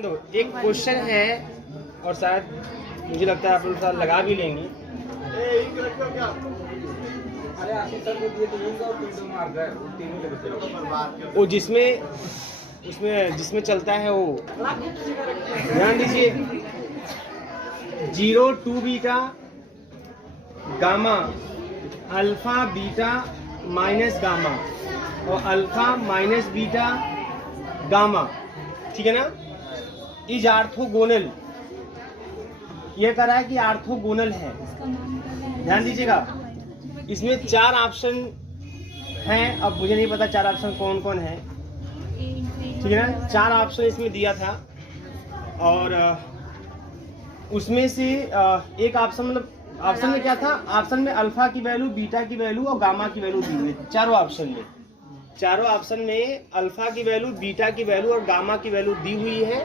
ध्यान दो, एक क्वेश्चन है और शायद मुझे लगता है आप लोग शायद लगा भी लेंगे। वो जिसमें चलता है वो, ध्यान दीजिए, 0 2 beta gamma alpha beta minus gamma और अल्फा माइनस बीटा गामा, ठीक है ना। इज आर्थोगोनल, ये कह रहा है कि आर्थोगोनल है। ध्यान दीजिएगा, इसमें 4 ऑप्शन हैं। अब मुझे नहीं पता 4 ऑप्शन कौन कौन है, ठीक है ना। 4 ऑप्शन इसमें दिया था और उसमें से एक ऑप्शन, मतलब ऑप्शन में क्या था, ऑप्शन में अल्फा की वैल्यू, बीटा की वैल्यू और गामा की वैल्यू दी हुई। चारों ऑप्शन में अल्फा की वैल्यू, बीटा की वैल्यू और गामा की वैल्यू दी हुई है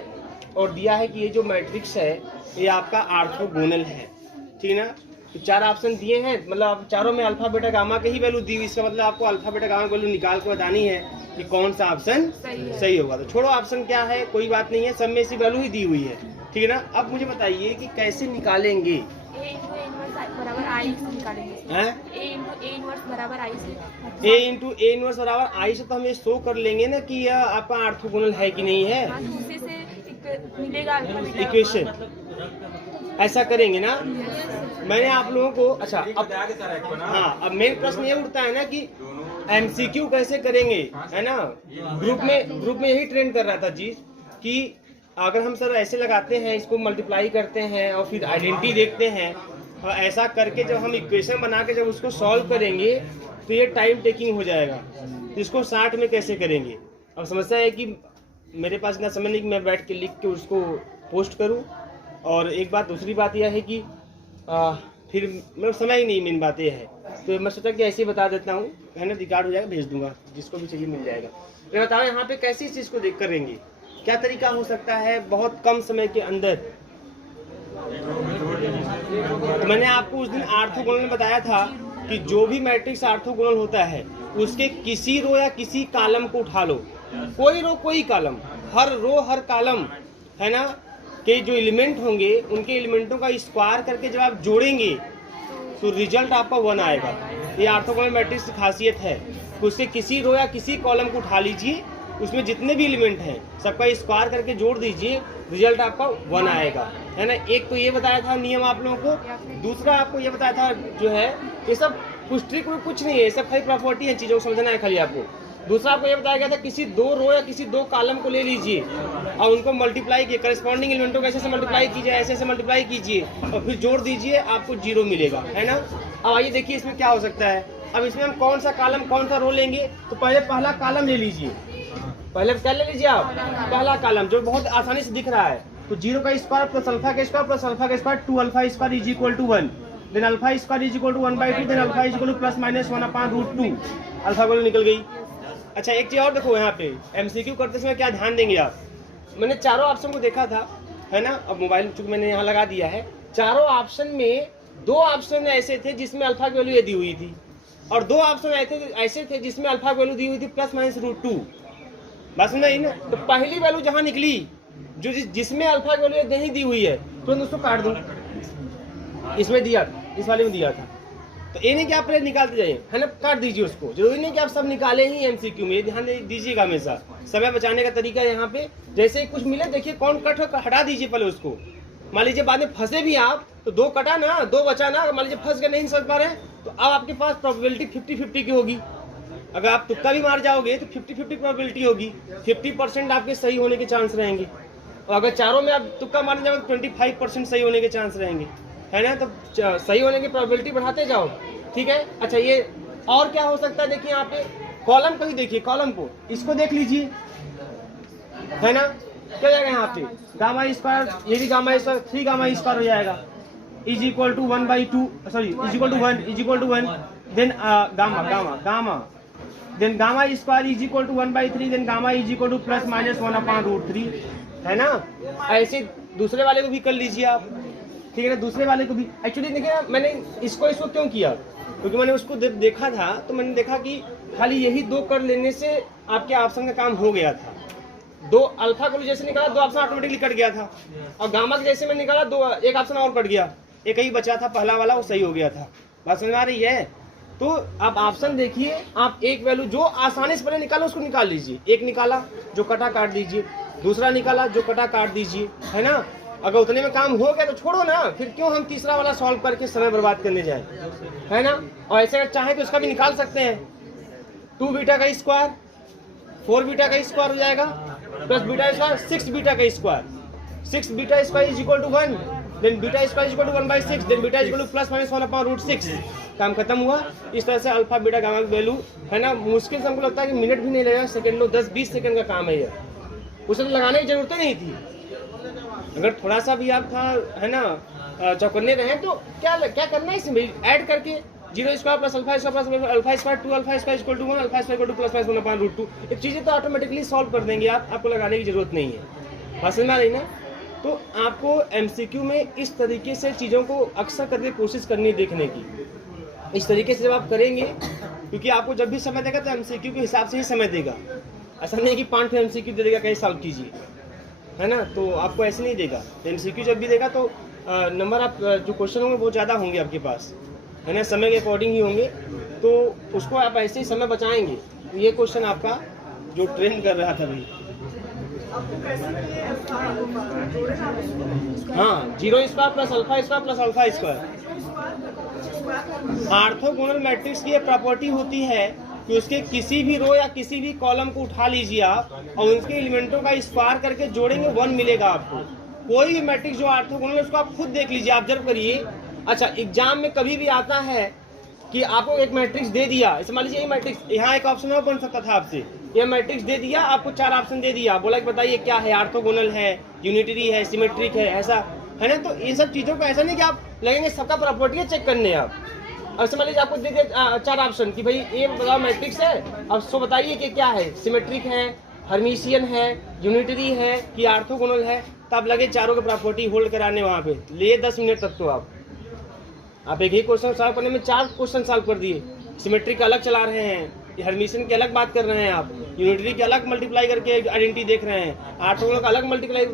और दिया है कि ये जो मैट्रिक्स है ये आपका आर्थोगोनल है, ठीक है ना। तो 4 ऑप्शन दिए हैं, मतलब आप चारों में अल्फा बीटा गामा की ही वैल्यू दी हुई, इसका मतलब आपको अल्फा बीटा गामा की वैल्यू निकाल के बतानी है कि कौन सा ऑप्शन सही होगा। तो छोड़ो ऑप्शन क्या है, कोई बात नहीं है, सब में इसी वैल्यू ही दी हुई है, ठीक है ना। अब मुझे बताइए कि कैसे निकालेंगे। ए इंटू ए इनवर्स बराबर आई से तो हम ये शो कर लेंगे ना कि यह आपका आर्थोगोनल है कि नहीं है, इक्वेशन ऐसा करेंगे ना। मैंने आप लोगों को, अच्छा अब हाँ, अब मेन प्रश्न ये उठता है ना कि एमसीक्यू कैसे करेंगे, है ना। ग्रुप में यही ट्रेंड कर रहा था चीज कि अगर हम सर ऐसे लगाते हैं, इसको मल्टीप्लाई करते हैं और फिर आइडेंटिटी देखते हैं और ऐसा करके जब हम इक्वेशन बना के जब उसको सॉल्व करेंगे तो ये टाइम टेकिंग हो जाएगा। तो इसको 60 में कैसे करेंगे। अब समस्या है कि मेरे पास इतना समय नहीं कि मैं बैठ के लिख के उसको पोस्ट करूं, और एक बात, दूसरी बात यह है कि फिर मतलब समय ही नहीं, मेन बात यह है। तो मैं सोचा कि ऐसे ही बता देता हूँ, है ना, रिकॉर्ड हो जाएगा, भेज दूंगा, जिसको भी चाहिए मिल जाएगा। तो बताओ यहाँ पे कैसी चीज़ को देख करेंगे, क्या तरीका हो सकता है बहुत कम समय के अंदर। तो मैंने आपको उस दिन आर्थोगोनल में बताया था कि जो भी मैट्रिक्स आर्थोगोनल होता है उसके किसी रो या किसी कॉलम को उठा लो, कोई रो कोई कॉलम, हर रो हर कॉलम, है ना, के जो एलिमेंट होंगे उनके एलिमेंटों का स्क्वायर करके जब आप जोड़ेंगे तो रिजल्ट आपका 1 आएगा। ये आर्थोगोनल मैट्रिक्स की खासियत है। उसके किसी रो या किसी कॉलम को उठा लीजिए, उसमें जितने भी एलिमेंट हैं सबका स्क्वायर करके जोड़ दीजिए, रिजल्ट आपका 1 आएगा, है ना। एक तो ये बताया था नियम आप लोगों को, दूसरा आपको ये बताया था जो है ये सब कुछ ट्रिक कुछ नहीं है, ये सब खाली प्रॉपर्टी है, चीज़ों को समझना है खाली आपको। दूसरा आपको ये बताया गया था किसी 2 रो या किसी 2 कॉलम को ले लीजिए और उनको मल्टीप्लाई कीजिए, करस्पॉन्डिंग एलिमेंटों को ऐसे मल्टीप्लाई कीजिए, ऐसे मल्टीप्लाई कीजिए और फिर जोड़ दीजिए, आपको 0 मिलेगा, है ना। अब आइए देखिए इसमें क्या हो सकता है। अब इसमें हम कौन सा कॉलम कौन सा रो लेंगे, तो पहले पहला कॉलम ले लीजिए, पहले क्या ले लीजिए आप, पहला कॉलम जो बहुत आसानी से दिख रहा है। तो 0 का स्क्वायर प्लस अल्फा का स्क्वायर प्लस अल्फा का square 2 alpha square is equal to 1, then alpha square is equal to 1/2, then alpha is equal to plus minus 1/√2, alpha value निकल गई। अच्छा एक चीज और देखो, यहाँ पे एमसीक्यू करते समय क्या ध्यान देंगे आप। मैंने चारों ऑप्शन को देखा था, है ना। अब मोबाइल चूंकि मैंने यहाँ लगा दिया है, चारों ऑप्शन में 2 ऑप्शन ऐसे थे जिसमें अल्फा की वैल्यू दी हुई थी और 2 ऑप्शन ऐसे थे जिसमें अल्फा की वैल्यू दी हुई थी प्लस माइनस √2। बस नहीं ना, तो पहली वैल्यू जहाँ निकली जो जिसमें अल्फा की वैल्यू नहीं दी हुई है तुरंत उसको काट दूँ। इसमें दिया, इस वाले में दिया था, तो ये नहीं कि आप पहले निकालते जाइए, है ना, काट दीजिए उसको। जरूरी नहीं कि आप सब निकाले ही एमसीक्यू में, ध्यान दीजिएगा हमेशा। समय बचाने का तरीका यहाँ पे, जैसे ही कुछ मिले देखिए कौन कट हो, हटा दीजिए पहले उसको। मान लीजिए बाद में फंसे भी आप तो 2 कटा ना, 2 बचा ना, मान लीजिए फंस गए नहीं समझ पा रहे तो अब आपके पास प्रोबेबिलिटी 50-50 की होगी। अगर आप तुक्का भी मार जाओगे तो 50-50 प्रोबेबिलिटी होगी, 50% आपके सही होने के चांस रहेंगे, और अगर चारों में आप तुक्का मारने जाओगे तो 25% सही होने के चांस रहेंगे, है ना। तो सही होने की प्रोबेबिलिटी बढ़ाते जाओ, ठीक है। अच्छा ये और क्या हो सकता है, देखिए यहाँ पे कॉलम को ही देखिए, कॉलम को इसको देख लीजिए, है ना। क्या जाएगा यहाँ पे गामा स्क्वायर, ये भी गामा स्क्वायर 3 गामा स्क्वायर हो जाएगा, is equal to 1/2, sorry is equal to 1, then gamma then gamma square is equal to 1/3, then gamma is equal to plus minus 1/√3, है ना। ऐसे दूसरे वाले को भी कर लीजिए आप, ठीक है ना। दूसरे वाले को भी एक्चुअली देखिए ना, मैंने इसको क्यों किया, क्योंकि मैंने उसको देखा था तो मैंने देखा कि खाली यही 2 कर लेने से आपके ऑप्शन का काम हो गया था। दो अल्फा को जैसे निकाला, दो ऑप्शन ऑटोमेटिकली कट गया था, और गामा के जैसे मैं निकाला, दो एक ऑप्शन और कट गया, एक ही बचा था पहला वाला, वो सही हो गया था। बात समझ में आ रही है? तो आप ऑप्शन देखिए, आप एक वैल्यू जो आसानी से पहले निकालो उसको निकाल लीजिए। एक निकाला जो कटा काट दीजिए, दूसरा निकाला जो कटा काट दीजिए, है ना। अगर उतने में काम हो गया तो छोड़ो ना, फिर क्यों हम तीसरा वाला सॉल्व करके समय बर्बाद करने जाए, है ना। और ऐसे अगर चाहे तो इसका भी निकाल सकते हैं, 2 बीटा का स्क्वायर 4 बीटा का स्क्वायर हो जाएगा, प्लस बीटा स्क्वायर 6 बीटा का square, 6 beta square is equal to 1, then beta square is equal to 1/6, then beta is equal to plus minus 1/√6। काम खत्म हुआ। इस तरह से अल्फा बीटा गामा की वैल्यू, है ना, मुश्किल से हमको लगता है कि मिनट भी नहीं लगेगा, सेकंडों 10-20 सेकंड का काम है ये, उसे तो लगाने की जरूरत नहीं थी। अगर थोड़ा सा भी आप था, है ना, चौकन्ने रहे तो क्या करना है इसमें, ऐड करके 0 square plus alpha square plus alpha square 2 alpha square equal to 1, alpha square equal to plus minus 1/√2। ये चीजें तो ऑटोमेटिकली सॉल्व कर देंगे आप, आपको लगाने की जरूरत नहीं है। बात समझ में आ रही ना। तो आपको एमसीक्यू में इस तरीके से चीज़ों को अक्सर करके कोशिश करनी है देखने की। इस तरीके से जब आप करेंगे, क्योंकि आपको जब भी समय देगा तो एमसीक्यू के हिसाब से ही समय देगा। ऐसा नहीं कि 5 एमसीक्यू दे देगा कहीं सॉल्व कीजिए, है ना, तो आपको ऐसे नहीं देगा। एमसीक्यू जब भी देगा तो नंबर आप जो क्वेश्चन होंगे वो ज़्यादा होंगे आपके पास, है ना, समय के अकॉर्डिंग ही होंगे, तो उसको आप ऐसे ही समय बचाएंगे। तो ये क्वेश्चन आपका जो ट्रेन कर रहा था भाई, हाँ, 0 square plus alpha square plus alpha square. Orthogonal matrix की ये प्रॉपर्टी होती है कि उसके किसी भी रो या किसी भी कॉलम को उठा लीजिए आप और उसके एलिमेंटों का स्क्वायर करके जोड़ेंगे 1 मिलेगा आपको। कोई भी मैट्रिक्स जो ऑर्थोगोनल है उसको आप खुद देख लीजिए, ऑब्जर्व करिए। अच्छा, एग्जाम में कभी भी आता है कि आपको एक मैट्रिक्स दे दिया, इसे मान लीजिए ये मैट्रिक्स, यहाँ एक ऑप्शन और बन सकता था आपसे, ये मैट्रिक्स दे दिया आपको, 4 ऑप्शन दे दिया, बोला कि बताइए क्या है, ऑर्थोगोनल है, यूनिटरी है, सिमेट्रिक है, ऐसा, है ना। तो इन सब चीज़ों को ऐसा नहीं कि आप लगेंगे सबका प्रॉपर्टी चेक करने आप। अब समझ लीजिए आपको दे दिया 4 ऑप्शन कि भाई ये बताओ मैट्रिक्स है, अब सो बताइए कि क्या है, सिमेट्रिक है, हर्मिशियन है, यूनिटरी है कि ऑर्थोगोनल है। तब लगे चारों की प्रॉपर्टी होल्ड कराने वहाँ पे, लिए 10 मिनट तक। तो आप एक ही क्वेश्चन सॉल्व करने में 4 क्वेश्चन सॉल्व कर दिए। सिमेट्रिक अलग चला रहे हैं, हर्मिशियन की अलग बात कर रहे हैं आप, यूनिटरी के अलग मल्टीप्लाई करके आइडेंटिटी देख रहे हैं, ऑर्थोगोनल का अलग मल्टीप्लाई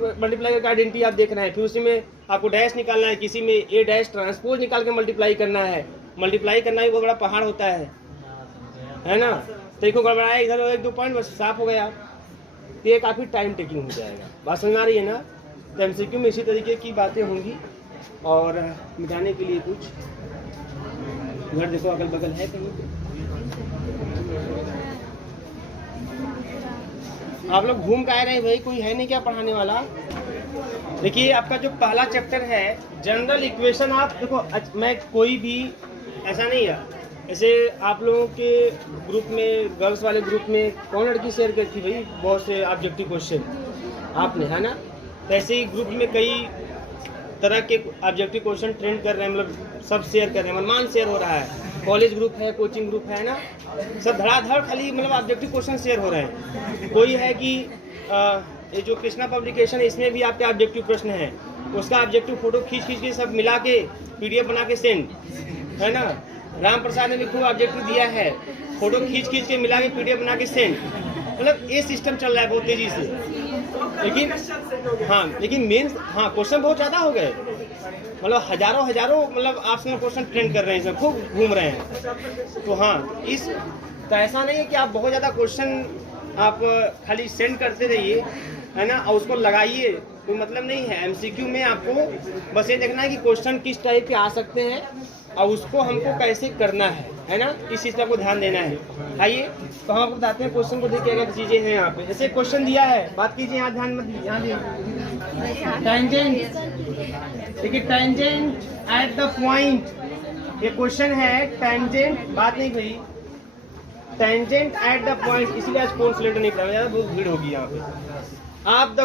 करके आइडेंटिटी आप देख रहे हैं। फिर उसी में आपको डैश निकालना है, किसी में ए डैश ट्रांसपोज निकाल के मल्टीप्लाई करना है। मल्टीप्लाई करना भी बहुत बड़ा पहाड़ होता है ना। तो एक गड़बड़ाया इधर 1-2 पॉइंट, बस साफ हो गया। तो ये काफ़ी टाइम टेकिंग हो जाएगा। बात समझ आ रही है ना। तो एमसीक्यू में इसी तरीके की बातें होंगी। और मिटाने के लिए कुछ घर देखो अगल बगल है कहीं, आप लोग घूम के आ रहे हैं भाई, कोई है नहीं क्या पढ़ाने वाला। देखिए आपका जो पहला चैप्टर है जनरल इक्वेशन, आप देखो मैं कोई भी ऐसा नहीं है, ऐसे आप लोगों के ग्रुप में, गर्ल्स वाले ग्रुप में कौन लड़की शेयर करती थी भाई बहुत से ऑब्जेक्टिव क्वेश्चन आपने, है ना। तो ऐसे ही ग्रुप में कई तरह के ऑब्जेक्टिव क्वेश्चन ट्रेंड कर रहे हैं, मतलब सब शेयर कर रहे हैं, मनमान शेयर हो रहा है। कॉलेज ग्रुप है, कोचिंग ग्रुप है ना, सब धड़ाधड़ खाली मतलब ऑब्जेक्टिव क्वेश्चन शेयर हो रहे हैं। कोई है कि ये जो कृष्णा पब्लिकेशन है इसमें भी आपके ऑब्जेक्टिव प्रश्न है, उसका ऑब्जेक्टिव फोटो खींच के सब मिला के PDF बना के सेंड, है ना। राम प्रसाद ने भी खूब ऑब्जेक्टिव दिया है, फोटो खींच के मिला के PDF बना के सेंड। मतलब ये सिस्टम चल रहा है बहुत तेजी से। लेकिन मेन क्वेश्चन बहुत ज़्यादा हो गए, मतलब हजारों मतलब ऑप्शनल क्वेश्चन ट्रेंड कर रहे हैं, सब खूब घूम रहे हैं। तो इस तो ऐसा नहीं है कि आप बहुत ज़्यादा क्वेश्चन आप खाली सेंड करते रहिए, है ना, और उसको लगाइए, कोई मतलब नहीं है। एमसीक्यू में आपको बस ये देखना है कि क्वेश्चन किस टाइप के आ सकते हैं और उसको हमको कैसे करना है ना, इस चीज़ का आपको ध्यान देना है। आइए तो हम आपको बताते हैं क्वेश्चन को देखिए क्या चीज़ें हैं यहाँ पे। जैसे क्वेश्चन दिया है, बात कीजिए, यहाँ ध्यान मत दीजिए, यहाँ देखिए टेंजेंट, देखिए टेंजेंट एट द पॉइंट, ये क्वेश्चन है टेंजेंट, बात नहीं भाई, टेंजेंट एट द पॉइंट, इसीलिए आज कौन सिलेंडर नहीं पड़ा, बहुत भीड़ होगी यहाँ पे। आप द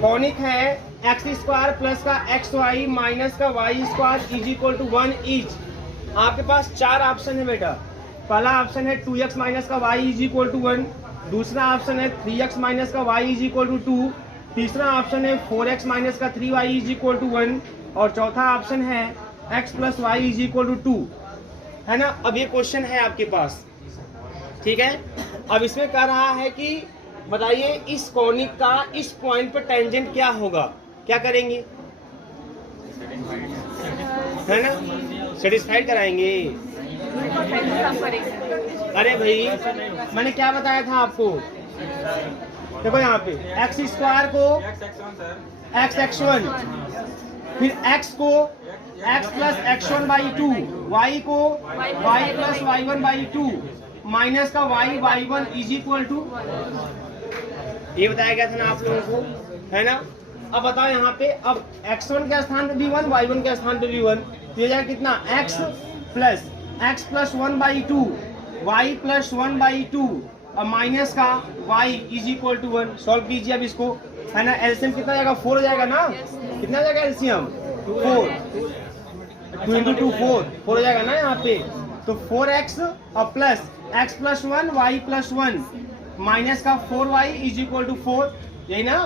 कॉनिक है x² प्लस का xy माइनस का y² is equal to 1 each. आपके पास 4 ऑप्शन है बेटा। पहला ऑप्शन है 2x माइनस का y इज इक्वल टू 1, दूसरा ऑप्शन है 3x माइनस का y इज इक्वल टू 2, तीसरा ऑप्शन है 4x माइनस का 3y इज इक्वल टू 1 और चौथा ऑप्शन है x plus y is equal to 2, है ना। अब ये क्वेश्चन है आपके पास, ठीक है। अब इसमें कह रहा है कि बताइए इस कॉनिक का इस पॉइंट पर टेंजेंट क्या होगा, क्या करेंगे, है ना, सेटिस्फाइड कराएंगे। अरे भाई मैंने क्या बताया था आपको, देखो यहाँ पे एक्स स्क्वायर को एक्स x1, फिर x को x plus x1 by 2, y को y plus y1 by 2, minus का y1 इज इक्वल टू, ये बताया गया था ना आप लोगों को, है ना। अब बताओ यहाँ पे, अब x1 के स्थान पे भी 1, y1 के स्थान पे भी 1, तो ये जाएगा कितना, x plus 1 by 2, y plus 1 by 2 और माइनस का y is equal to 1। Solve कीजिए अब इसको, है ना। एलसीएम कितना जाएगा, 4 हो जाएगा ना, कितना जाएगा एलसीएम, 4, 2 इंटू 2 4 हो जाएगा ना यहाँ पे। तो 4x और plus x plus 1 y plus 1 minus का 4y इज इक्वल टू 4, यही ना।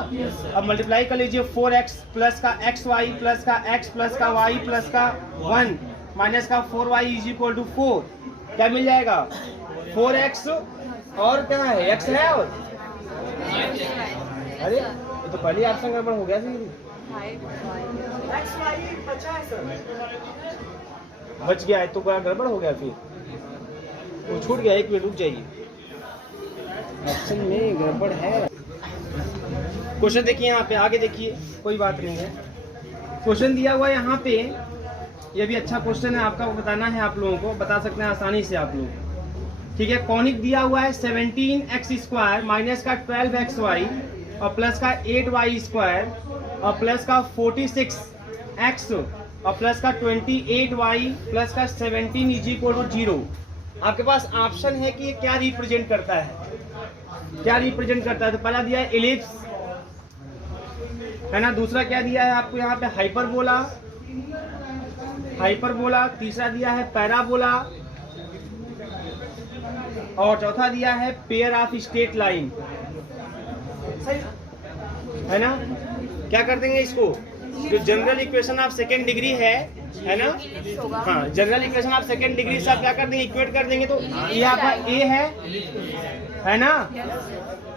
अब मल्टीप्लाई कर लीजिए, 4x प्लस का xy प्लस का x प्लस का y प्लस का 1 माइनस का 4y इज इक्वल टू 4, क्या मिल जाएगा, 4x और क्या है, x है, और अरे ये तो पहले ऑप्शन गड़बड़ हो गया बच गया है, तो क्या गड़बड़ हो गया, फिर वो छूट गया, एक मिनट रुक जाइए, ऑप्शन में गड़बड़ है। क्वेश्चन देखिए यहाँ पे, आगे देखिए, कोई बात नहीं है। क्वेश्चन दिया हुआ है यहाँ पे, ये भी अच्छा क्वेश्चन है, आपका बताना है, आप लोगों को बता सकते हैं आसानी से आप लोग, ठीक है। कॉनिक दिया हुआ है 17x स्क्वायर माइनस का 12xy और प्लस का 8y स्क्वायर और प्लस का 46x और प्लस का 28y प्लस का 17 इज इक्वल टू 0। आपके पास ऑप्शन है कि ये क्या रिप्रेजेंट करता है, क्या रिप्रेजेंट करता है। तो पहला दिया है एलिप्स, है ना। दूसरा क्या दिया है आपको यहाँ पे, हाइपरबोला, हाइपरबोला। तीसरा दिया है पैराबोला और चौथा दिया है पेयर ऑफ स्ट्रेट लाइन, है ना। क्या कर देंगे इसको, जो general equation of second degree है ना, हाँ, general equation of second degree से आप क्या कर देंगे, इक्वेट कर देंगे। तो ये आपका ए है ना,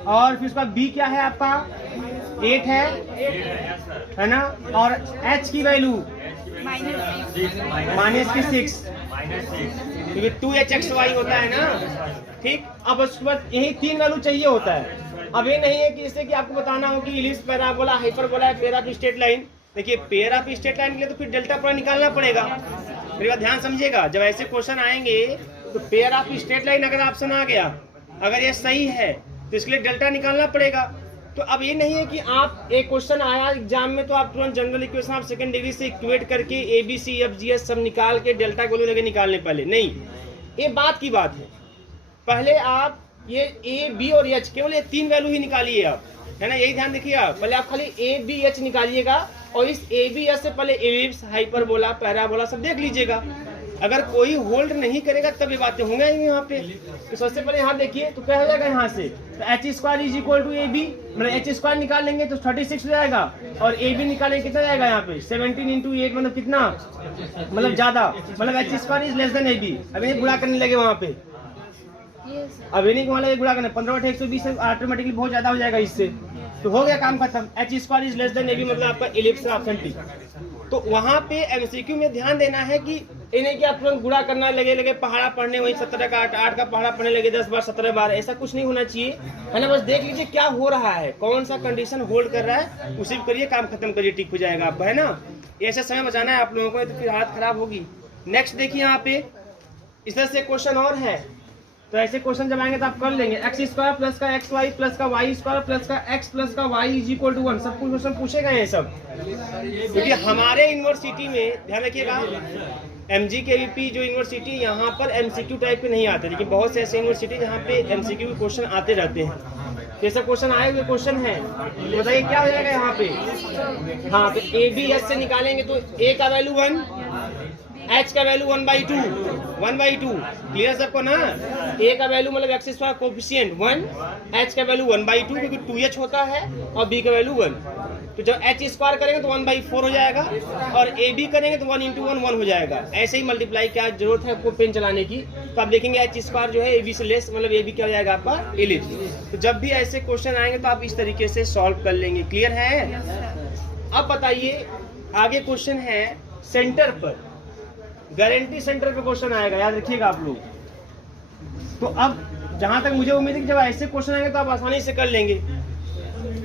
और फिर उसका बी क्या है आपका 8 है ना, और एच की वैल्यू माइनस की 6, क्योंकि 2hxy होता है ना, ठीक। अब उसके बाद यही 3 वैल्यू चाहिए होता है। अब ये नहीं है कि जैसे कि आपको बताना हो कि इलिप्स, पैराबोला, हाइपरबोला है, पेयर ऑफ स्ट्रेट लाइन। देखिए पेयर ऑफ स्ट्रेट लाइन के लिए तो फिर डेल्टा पॉइंट निकालना पड़ेगा। मेरी बात ध्यान समझिएगा, जब ऐसे क्वेश्चन आएंगे तो पेयर ऑफ स्ट्रेट लाइन अगर ऑप्शन आ गया, अगर ये सही है तो इसके लिए डेल्टा निकालना पड़ेगा। तो अब ये नहीं है कि आप एक क्वेश्चन आया एग्जाम में तो आप तुरंत general equation of second degree से इक्वेट करके ABCFGH सब निकाल के डेल्टा वैल्यू लगे निकालने, पहले नहीं, ये बात की बात है। पहले आप ये A, B और H केवल ये 3 वैल्यू ही निकालिए आप, है ना, यही ध्यान देखिएगा। पहले आप खाली A, B, H निकालिएगा और इस A, B, H से पहले एलिप्स, हाइपरबोला, पैराबोला सब देख लीजिएगा। अगर कोई होल्ड नहीं करेगा तब ये बातें होंगे यहाँ पे। तो सबसे पहले यहाँ देखिए, तो क्या हो जाएगा यहाँ से, तो H square is equal to AB, मतलब एच स्क्वायर निकाल लेंगे तो 36 हो जाएगा, और AB निकालेंगे कितना जाएगा यहाँ पे 17 इंटू 8, मतलब कितना, मतलब ज्यादा, मतलब H square is less than AB। अभी गुणा करने लगे वहाँ पे, अब ये नहीं वाला गुणा करना, 15/120 ऑटोमेटिकली बहुत ज्यादा हो जाएगा इससे, तो हो गया काम खत्म। H square is less than AB, मतलब आपका इलिप्स ऑप्शन टी। तो वहाँ पे MCQ में ध्यान देना है कि इन्हें क्या तुरंत गुणा करना लगे पहाड़ा पढ़ने, वही 17 का 8 का पहाड़ा पढ़ने लगे 10 बार 17 बार, ऐसा कुछ नहीं होना चाहिए, है ना। बस देख लीजिए क्या हो रहा है, कौन सा कंडीशन होल्ड कर रहा है, उसी को करिए, काम खत्म करिए, ठीक हो जाएगा आपका, है ना। ऐसा समय बचाना है आप लोगों को, तो फिर हालत खराब होगी। नेक्स्ट देखिए यहाँ पे, इस तरह से क्वेश्चन और है, तो ऐसे क्वेश्चन जब आएंगे तो आप कर लेंगे। एक्स स्क्वायर प्लस का XY प्लस का Y स्क्वायर प्लस का X प्लस का Y इज इक्वल टू 1, सब कुछ क्वेश्चन पूछेगा ये सब, क्योंकि हमारे यूनिवर्सिटी में ध्यान रखिएगा, MGKVP जो यूनिवर्सिटी, यहाँ पर MCQ टाइप के नहीं आते, लेकिन बहुत से ऐसे यूनिवर्सिटी जहाँ पे MCQ के क्वेश्चन आते रहते हैं। जैसा क्वेश्चन आए हुए क्वेश्चन है, बताइए क्या हो जाएगा यहाँ पे, हाँ, तो ABS से निकालेंगे तो A का वैल्यू 1, H का वैल्यू 1/2, क्लियर सबको ना। A का वैल्यू मतलब एक्स स्क्वायर कोफिशिएंट 1, H का वैल्यू 1/2 क्योंकि 2H होता है, और B का वैल्यू 1, तो जब एच स्क्वायर करेंगे तो 1/4 हो जाएगा, और ए बी करेंगे तो 1 × 1 1 हो जाएगा। ऐसे ही मल्टीप्लाई क्या जरूरत है आपको पेन चलाने की, तो आप देखेंगे एच स्क्वायर जो है ए बी से लेस, मतलब ए बी क्या हो जाएगा आपका एलिट। तो जब भी ऐसे क्वेश्चन आएंगे तो आप इस तरीके से सॉल्व कर लेंगे। क्लियर है? अब बताइए आगे क्वेश्चन है सेंटर पर, गारंटी सेंटर पे क्वेश्चन आएगा, याद रखिएगा आप लोग। तो अब जहां तक मुझे उम्मीद है कि जब ऐसे क्वेश्चन आएंगे तो आप आसानी से कर लेंगे,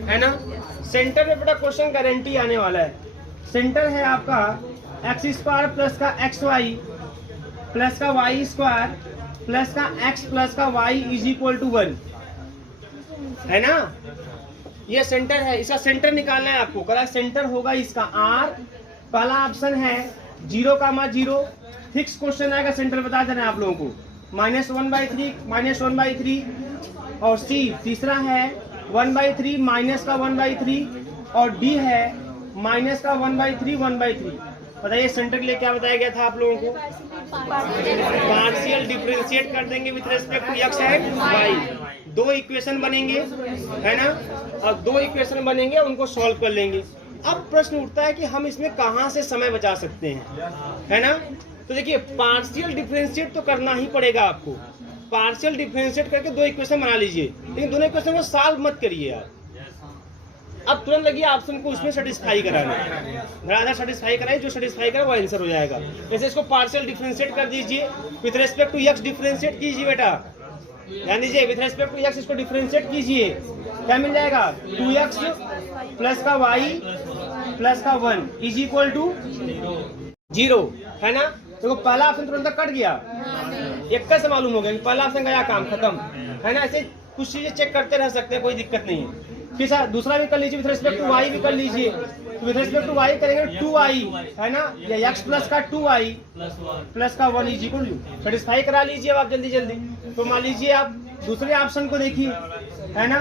है ना। सेंटर पे बड़ा क्वेश्चन गारंटी आने वाला है। सेंटर है आपका x² प्लस का xy प्लस का y² प्लस का x प्लस का y इज इक्वल टू 1, है ना। ये सेंटर है, इसका सेंटर निकालना है आपको। कल सेंटर होगा इसका r, पहला ऑप्शन है 0,0, फिक्स क्वेश्चन आएगा, सेंटर बता देना है आप लोगों को, -1/3 -1/3, और सी तीसरा है 1/3 माइनस का 1/3, और डी है माइनस का 1/3 1/3। बताइए सेंटर के लिए क्या बताया गया था आप लोगों को? पार्शियल डिफरेंशिएट कर देंगे with respect to X and Y. दो इक्वेशन बनेंगे, है ना, और दो इक्वेशन बनेंगे, उनको सॉल्व कर लेंगे। अब प्रश्न उठता है कि हम इसमें कहां से समय बचा सकते हैं, है ना। तो देखिए पार्शियल डिफरेंशिएट तो करना ही पड़ेगा आपको। पार्शियल डिफरेंशिएट करके दो इक्वेशन बना लीजिए, लेकिन दोनों इक्वेशन को सॉल्व मत करिए आप। अब तुरंत लगिए ऑप्शन को उसमें सेटिस्फाई कराना, बराबर सेटिस्फाई कराइए, जो सेटिस्फाई करे वो आंसर हो जाएगा। जैसे इसको पार्शियल डिफरेंशिएट कर दीजिए, with respect to X differentiate कीजिए बेटा, ध्यान दीजिए, विथ रेस्पेक्ट टू एक्स इसको डिफरेंशिएट कीजिए, क्या मिल जाएगा? 2x प्लस का y प्लस का 1 इज इक्वल टू 0, है ना। देखो पहला ऑप्शन तुरंत कट गया, एक कैसे मालूम हो गया कि पहला ऑप्शन गया, काम खत्म, है ना। ऐसे कुछ चीजें चेक करते रह सकते हैं, कोई दिक्कत नहीं है। फिर दूसरा भी कर लीजिए, विथ रेस्पेक्ट टू y भी कर लीजिए, तो विथ रेस्पेक्ट टू y करेंगे 2y, है ना, या x प्लस का 2y प्लस का 1 इज इक्वल टू, सेटिस्फाई करा लीजिए अब आप जल्दी जल्दी। तो मान लीजिए आप दूसरे ऑप्शन को देखिए, है ना,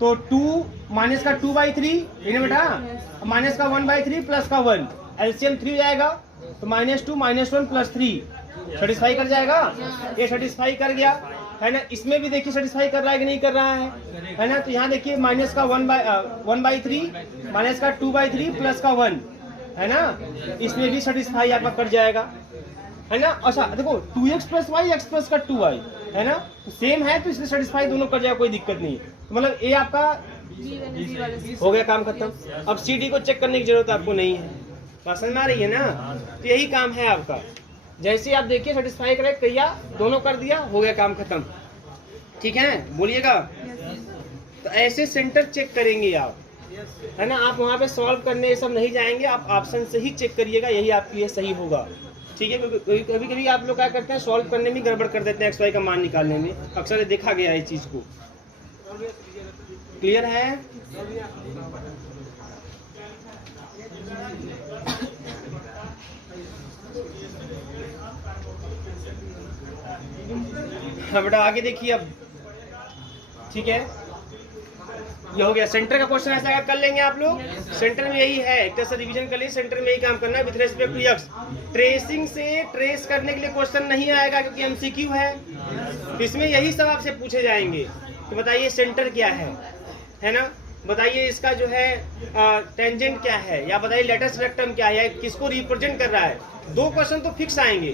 तो 2 माइनस का 2/3, है ना बेटा, माइनस का 1/3 प्लस का 1, एलसीएम 3 हो जाएगा, तो -2 -1 + 3 सेटिस्फाई कर जाएगा। ये सेटिस्फाई कर गया, है ना। इसमें भी देखिए सेटिस्फाई कर रहा है कि नहीं कर रहा है ना। तो यहाँ देखिए माइनस का 1/3 माइनस का 2/3 प्लस का 1, है ना, इसमें भी सेटिस्फाई आपका कर जाएगा, है ना। अच्छा देखो 2x + y x प्लस का 2y, है ना, तो सेम है, तो इसमें सेटिस्फाई दोनों कर जाएगा, कोई दिक्कत नहीं है। तो मतलब ए आपका हो गया, काम खत्म। अब सी डी को चेक करने की जरूरत आपको नहीं है, पसंद आ रही है ना। तो यही काम है आपका, जैसे आप देखिए सेटिस्फाई करे किया, दोनों कर दिया, हो गया, काम खत्म। ठीक है, बोलिएगा। तो ऐसे सेंटर चेक करेंगे आप, है ना। आप वहाँ पे सॉल्व करने ये सब नहीं जाएंगे, आप ऑप्शन से ही चेक करिएगा, यही आपके लिए सही होगा। ठीक है, कभी कभी आप लोग क्या करते हैं, सॉल्व करने में गड़बड़ कर देते हैं, एक्स वाई का मान निकालने में, अक्सर देखा गया है इस चीज को। क्लियर है? हाँ बेटा आगे देखिए अब, ठीक है, ये हो गया सेंटर का क्वेश्चन। ऐसा कर लेंगे आप लोग, सेंटर में यही है, एक तरह से रिवीजन कर लीजिए, सेंटर में यही काम करना है with respect to X. Tracing से ट्रेस करने के लिए क्वेश्चन नहीं आएगा क्योंकि एमसीक्यू है, इसमें यही सब आपसे पूछे जाएंगे। तो बताइए सेंटर क्या है ना, बताइए इसका जो है टेंजेंट क्या है, या बताइए लेटेस्ट रेक्टम क्या है, या किसको रिप्रेजेंट कर रहा है। दो क्वेश्चन तो फिक्स आएंगे,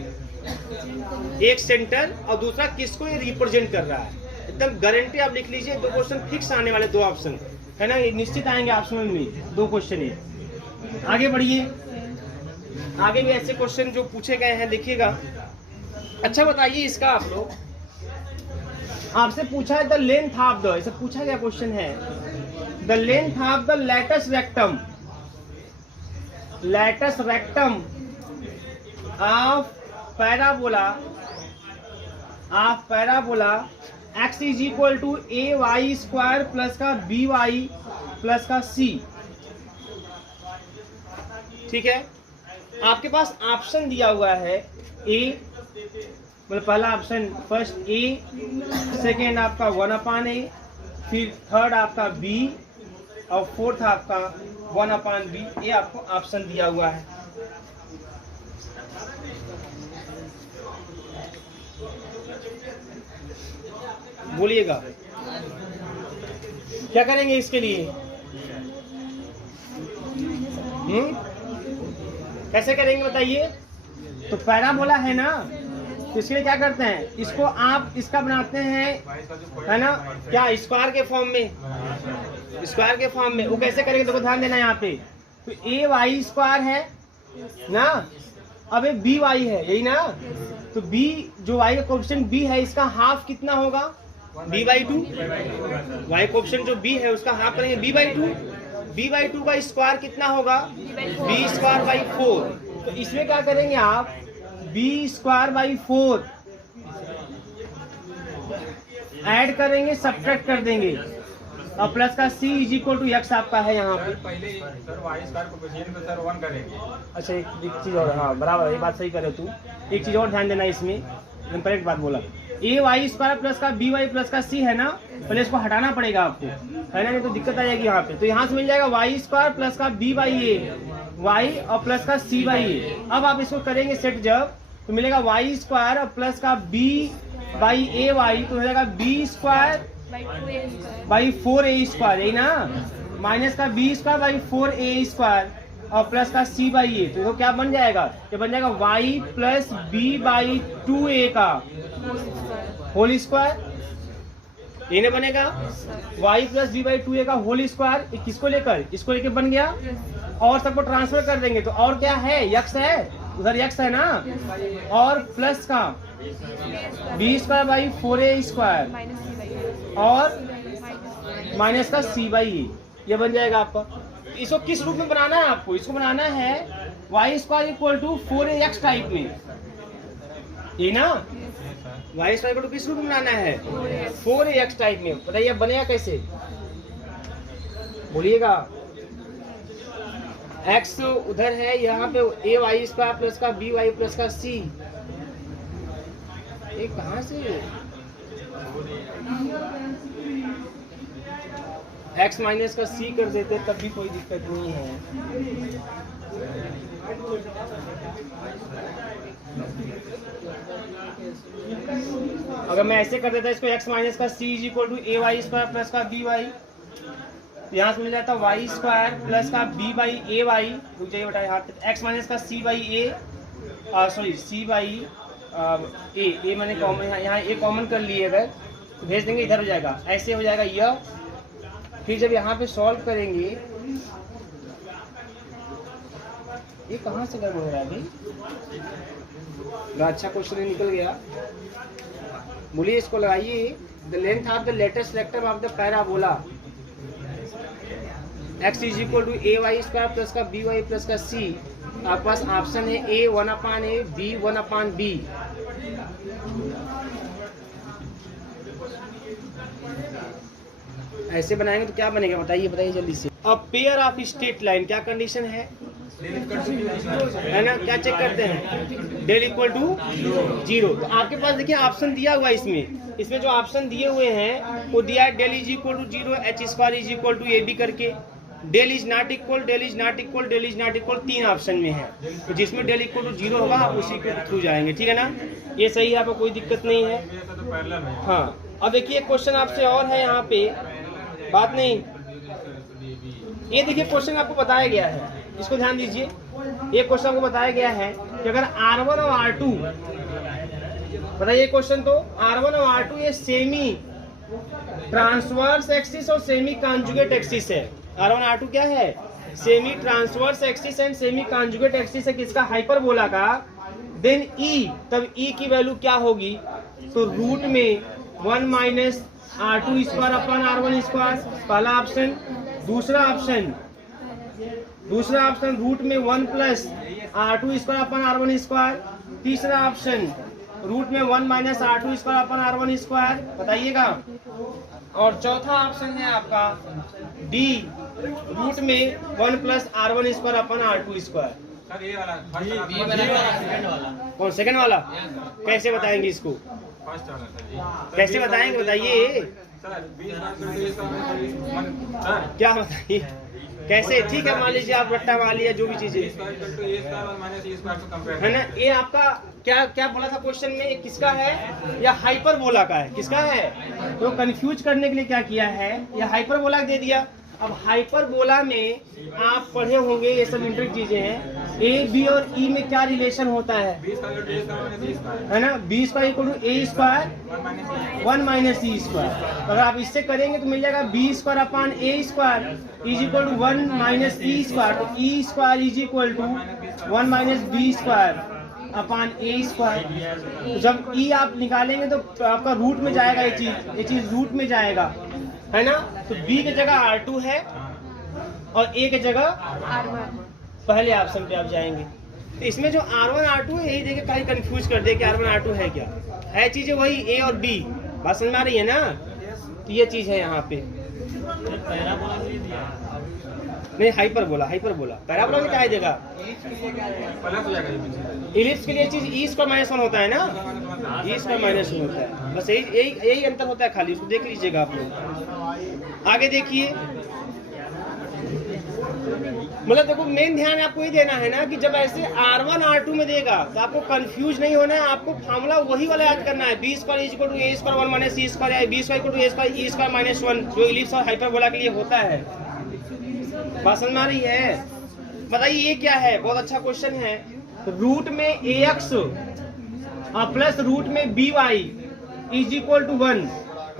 एक सेंटर और दूसरा किसको ये रिप्रेजेंट कर रहा है, एकदम गारंटी आप लिख लीजिए। दो क्वेश्चन फिक्स आने वाले, दो ऑप्शन, है ना, निश्चित आएंगे ऑप्शन में, दो क्वेश्चन है। आगे बढ़िए, आगे भी ऐसे क्वेश्चन जो पूछे गए हैं देखिएगा। अच्छा बताइए इसका आप लोग, आपसे पूछा है द लेंथ ऑफ द, ऐसा पूछा गया क्वेश्चन है, the length of the latus rectum of parabola x is equal to AY² plus का BY प्लस का C। ठीक है, आपके पास ऑप्शन दिया हुआ है A, मतलब पहला ऑप्शन फर्स्ट A, सेकेंड आपका 1/A, फिर थर्ड आपका B, और फोर्थ आपका 1/B। ये आपको ऑप्शन दिया हुआ है। बोलिएगा क्या करेंगे इसके लिए। कैसे करेंगे बताइए? तो पैराबोला है ना, तो इसके लिए क्या करते हैं, इसको आप इसका बनाते हैं, है ना, क्या स्क्वायर के फॉर्म में, स्क्वायर के फॉर्म में। वो कैसे करेंगे देखो, ध्यान देना यहाँ पे। तो ए वाई स्क्वायर है ना, अब ये बी वाई है, यही ना। तो बी जो वाई का कोएफिशिएंट बी है, इसका हाफ कितना होगा, B by two. Y coefficient जो बी है उसका हाफ करेंगे B by two. B by two का स्क्वायर कितना होगा, बी स्क्वायर बाई 4। तो इसमें क्या करेंगे आप, बी स्क्वायर बाई 4 ऐड करेंगे, सब्ट्रैक्ट कर देंगे, और प्लस का c is equal to X आपका है यहाँ पे। पहले सर वाई स्क्वायर कोएफिशिएंट को सर 1 करेंगे। अच्छा एक चीज और, हाँ बराबर, ये बात सही करे तू। एक चीज और ध्यान देना इसमें, करेक्ट बात बोला। ए वाई स्क्वायर प्लस का बी वाई प्लस का सी है ना, पहले इसको हटाना पड़ेगा आपको, है ना, नहीं तो दिक्कत आ जाएगी यहाँ पे। तो यहाँ से मिल जाएगा वाई स्क्वायर प्लस का बी वाई ए वाई और प्लस का सी वाई ए। अब आप इसको करेंगे सेट जब, तो मिलेगा वाई स्क्वायर और प्लस का बी बाई ए वाई, तो हो जाएगा B square by 4a square, यही ना, माइनस का B square by 4a square और प्लस का c बाई ए। तो क्या बन जाएगा, ये बन जाएगा y plus B by 2a का होल स्क्वायर। ये नहीं बनेगा y plus B by 2a का होल स्क्वायर, किसको लेकर, इसको लेकर बन गया, और सबको ट्रांसफर कर देंगे। तो और क्या है, x है, उधर x है ना, और प्लस का B square by 4a square और माइनस का c बाई ए, ये बन जाएगा आपका। इसको किस रूप में बनाना है आपको, इसको बनाना है Y square equal to 4ax type में, ये ना, वाई स्क्वायर इक्वल टू किस रूप में बनाना है, 4ax टाइप में। बताइए बनेगा कैसे, बोलिएगा। x उधर है, यहाँ पे ए वाई स्क्वायर प्लस का बी वाई प्लस का c, ये कहाँ से x माइनस का c कर देते तब भी कोई दिक्कत नहीं है। अगर मैं ऐसे कर देता इसको x माइनस का c is equal to A Y square plus का बी वाई, यहाँ से मिल जाता वाई स्क्वायर प्लस का बी बाई ए वाई, रुक जाइए बेटा, यहाँ x माइनस का c by A, sorry c by A मैंने कॉमन, यहाँ ए कॉमन कर लिए, अगर तो भेज देंगे इधर हो जाएगा, ऐसे हो जाएगा यह। फिर जब यहाँ पे सॉल्व करेंगे, ये कहाँ से गड़बड़ हो रहा है भाई, अच्छा क्वेश्चन निकल गया। बोलिए इसको लगाइए, the length of the latus sector of the parabola x is equal to A Y square plus का बी वाई प्लस का c। आपके पास ऑप्शन है a 1/a, b 1/b। ऐसे बनाएंगे तो क्या बनेगा बताइए, बताइए जल्दी से। अब पेयर ऑफ स्ट्रेट लाइन, क्या कंडीशन है ना, क्या चेक करते हैं, डेल इक्वल टू 0। तो आपके पास देखिए ऑप्शन दिया हुआ है, इसमें जो ऑप्शन दिए हुए हैं वो दिया है del is equal to 0, H square is equal to A B करके, del is not equal, del is not equal, del is not equal, 3 option में है। तो जिसमें डेल इक्वल टू 0 होगा आप उसी के थ्रू जाएंगे, ठीक है ना, ये सही है, आपको कोई दिक्कत नहीं है। हाँ अब देखिए क्वेश्चन आपसे और है यहाँ पे, बात नहीं, ये देखिए क्वेश्चन आपको बताया गया है, इसको ध्यान दीजिए। ये क्वेश्चन आपको बताया गया है कि अगर R1 और R2, बताइए क्वेश्चन, तो R1 और R2 ये सेमी ट्रांसवर्स एक्सिस और सेमी कॉन्जुगेट एक्सिस है। R1 R2 क्या है, semi transverse axis and semi conjugate axis है किसका, हाइपरबोला का। देन E, तब E की वैल्यू क्या होगी, तो रूट में 1 minus R2 square upon R1 square, पहला ऑप्शन। दूसरा ऑप्शन रूट में 1 plus R2 square upon R1 square. तीसरा ऑप्शन रूट में 1 minus R2 square upon R1 square, बताइएगा। और चौथा ऑप्शन है आपका D, रूट में 1 plus R1 square upon R2 square. कौन सेकंड वाला, कैसे बताएंगे इसको, कैसे बताएंगे बताइए, क्या बताइए कैसे, ठीक है मान लीजिए आप रट्टा मान लिया, जो भी चीज है ना। ये आपका क्या क्या बोला था क्वेश्चन में, ये किसका है, या हाइपरबोला का है, किसका है, तो कंफ्यूज करने के लिए क्या किया है, या हाइपरबोला दे दिया। अब हाइपरबोला में आप पढ़े होंगे, ये सब इंटरेस्ट चीजें हैं। ए बी और ई में क्या रिलेशन होता है, 20 का जो A square minus B square है ना। B square equal to A square 1 minus E square. अगर आप इससे करेंगे तो मिल जाएगा B square upon A square is equal to 1 minus E square. तो E square is equal to 1 minus B square upon A square. तो जब ई आप निकालेंगे तो आपका रूट में जाएगा, ये चीज रूट में जाएगा, है ना। तो बी की जगह R2 है और ए की जगह R1। पहले ऑप्शन पे आप जाएंगे। तो इसमें जो R1 R2 है, यही देखे कहीं कंफ्यूज कर दे कि R1 R2 है क्या है। चीजें वही ए और बी, बात समझ में आ रही है ना। तो ये चीज है यहाँ पे। नहीं, हाइपरबोला पैराबोला में क्या है देगा, प्लस हो जाएगा ये पीछे। इलिप्स के लिए चीज ई स्क्वायर माइनस 1 होता है ना, ई स्क्वायर माइनस 1 होता है। बस यही अंतर होता है, खाली उसको देख लीजिएगा आप लोग। आगे देखिए, मतलब देखो मेन ध्यान आपको ये देना है ना कि जब ऐसे R1 R2 में देगा तो आपको कंफ्यूज नहीं होना है। आपको फार्मूला वही वाला याद करना है, B square is equal to A square 1 minus E square, या B square equal to A square E square minus 1, जो इलिप्स और हाइपरबोला के लिए होता है। बात समझ में आ रही है। बताइए ये क्या है, बहुत अच्छा क्वेश्चन है। रूट में ax और प्लस रूट में by is equal to 1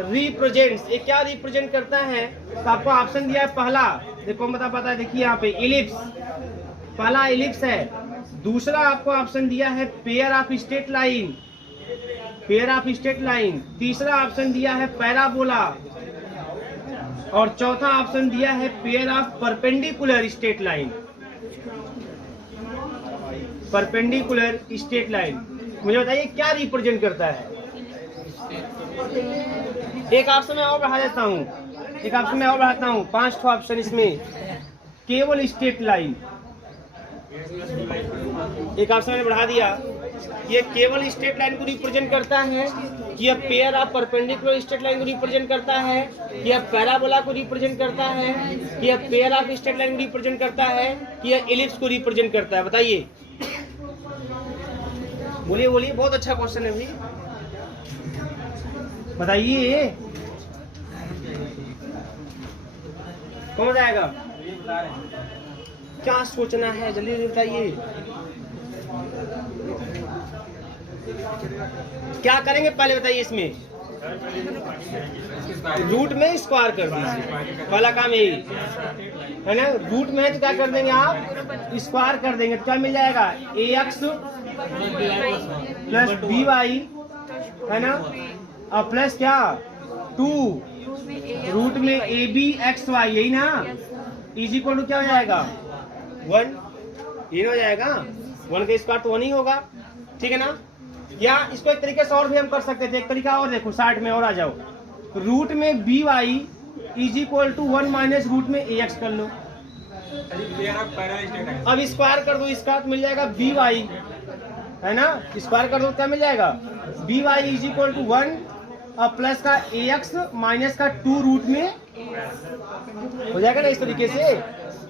represents, ये क्या रिप्रेजेंट करता है। तो आपको ऑप्शन दिया है पहला, देखो बता पाता है, देखिए यहाँ पे इलिप्स, पहला इलिप्स है। दूसरा आपको ऑप्शन दिया है पेयर ऑफ स्ट्रेट लाइन, तीसरा ऑप्शन दिया है पैराबोला, और चौथा ऑप्शन दिया है pair of perpendicular straight line. मुझे बताइए क्या रिप्रेजेंट करता है। एक ऑप्शन मैं और बढ़ा देता हूँ, 5 ऑप्शन इसमें। केवल स्ट्रेट लाइन, एक ऑप्शन मैंने बढ़ा दिया, ये केवल स्ट्रेट लाइन को रिप्रेजेंट करता है, कि यह pair of perpendicular straight line को रिप्रेजेंट करता है, कि यह पैराबोला को रिप्रेजेंट करता है, कि यह पेयर ऑफ स्ट्रेट लाइन को रिप्रेजेंट करता है, कि यह इलिप्स को रिप्रेजेंट करता है। बताइए, बोलिए, बहुत अच्छा क्वेश्चन है भाई, बताइए कौन बताएगा, क्या सोचना है, जल्दी बताइए। क्या करेंगे पहले बताइए। इसमें रूट में स्क्वायर कर दीजिए, पहला काम यही है ना। रूट में है तो क्या कर देंगे आप, स्क्वायर कर देंगे, तो क्या मिल जाएगा, ax प्लस by, है ना, और प्लस क्या 2 रूट में abxy, यही ना, इज इक्वल टू क्या हो जाएगा 1, ये हो जाएगा 1 का स्क्वायर तो 1 ही होगा, ठीक है ना। या इसको एक तरीके से और भी हम कर सकते थे, एक तरीका और देखो, 60 में और आ जाओ। रूट में by is equal to 1 minus root में ax कर लो, अब स्क्वायर कर दो इसका, तो मिल जाएगा by, है ना, स्क्वायर कर दो क्या मिल जाएगा, by इज इक्वल टू 1 और प्लस का ax माइनस का 2 रूट में हो जाएगा ना, इस तरीके से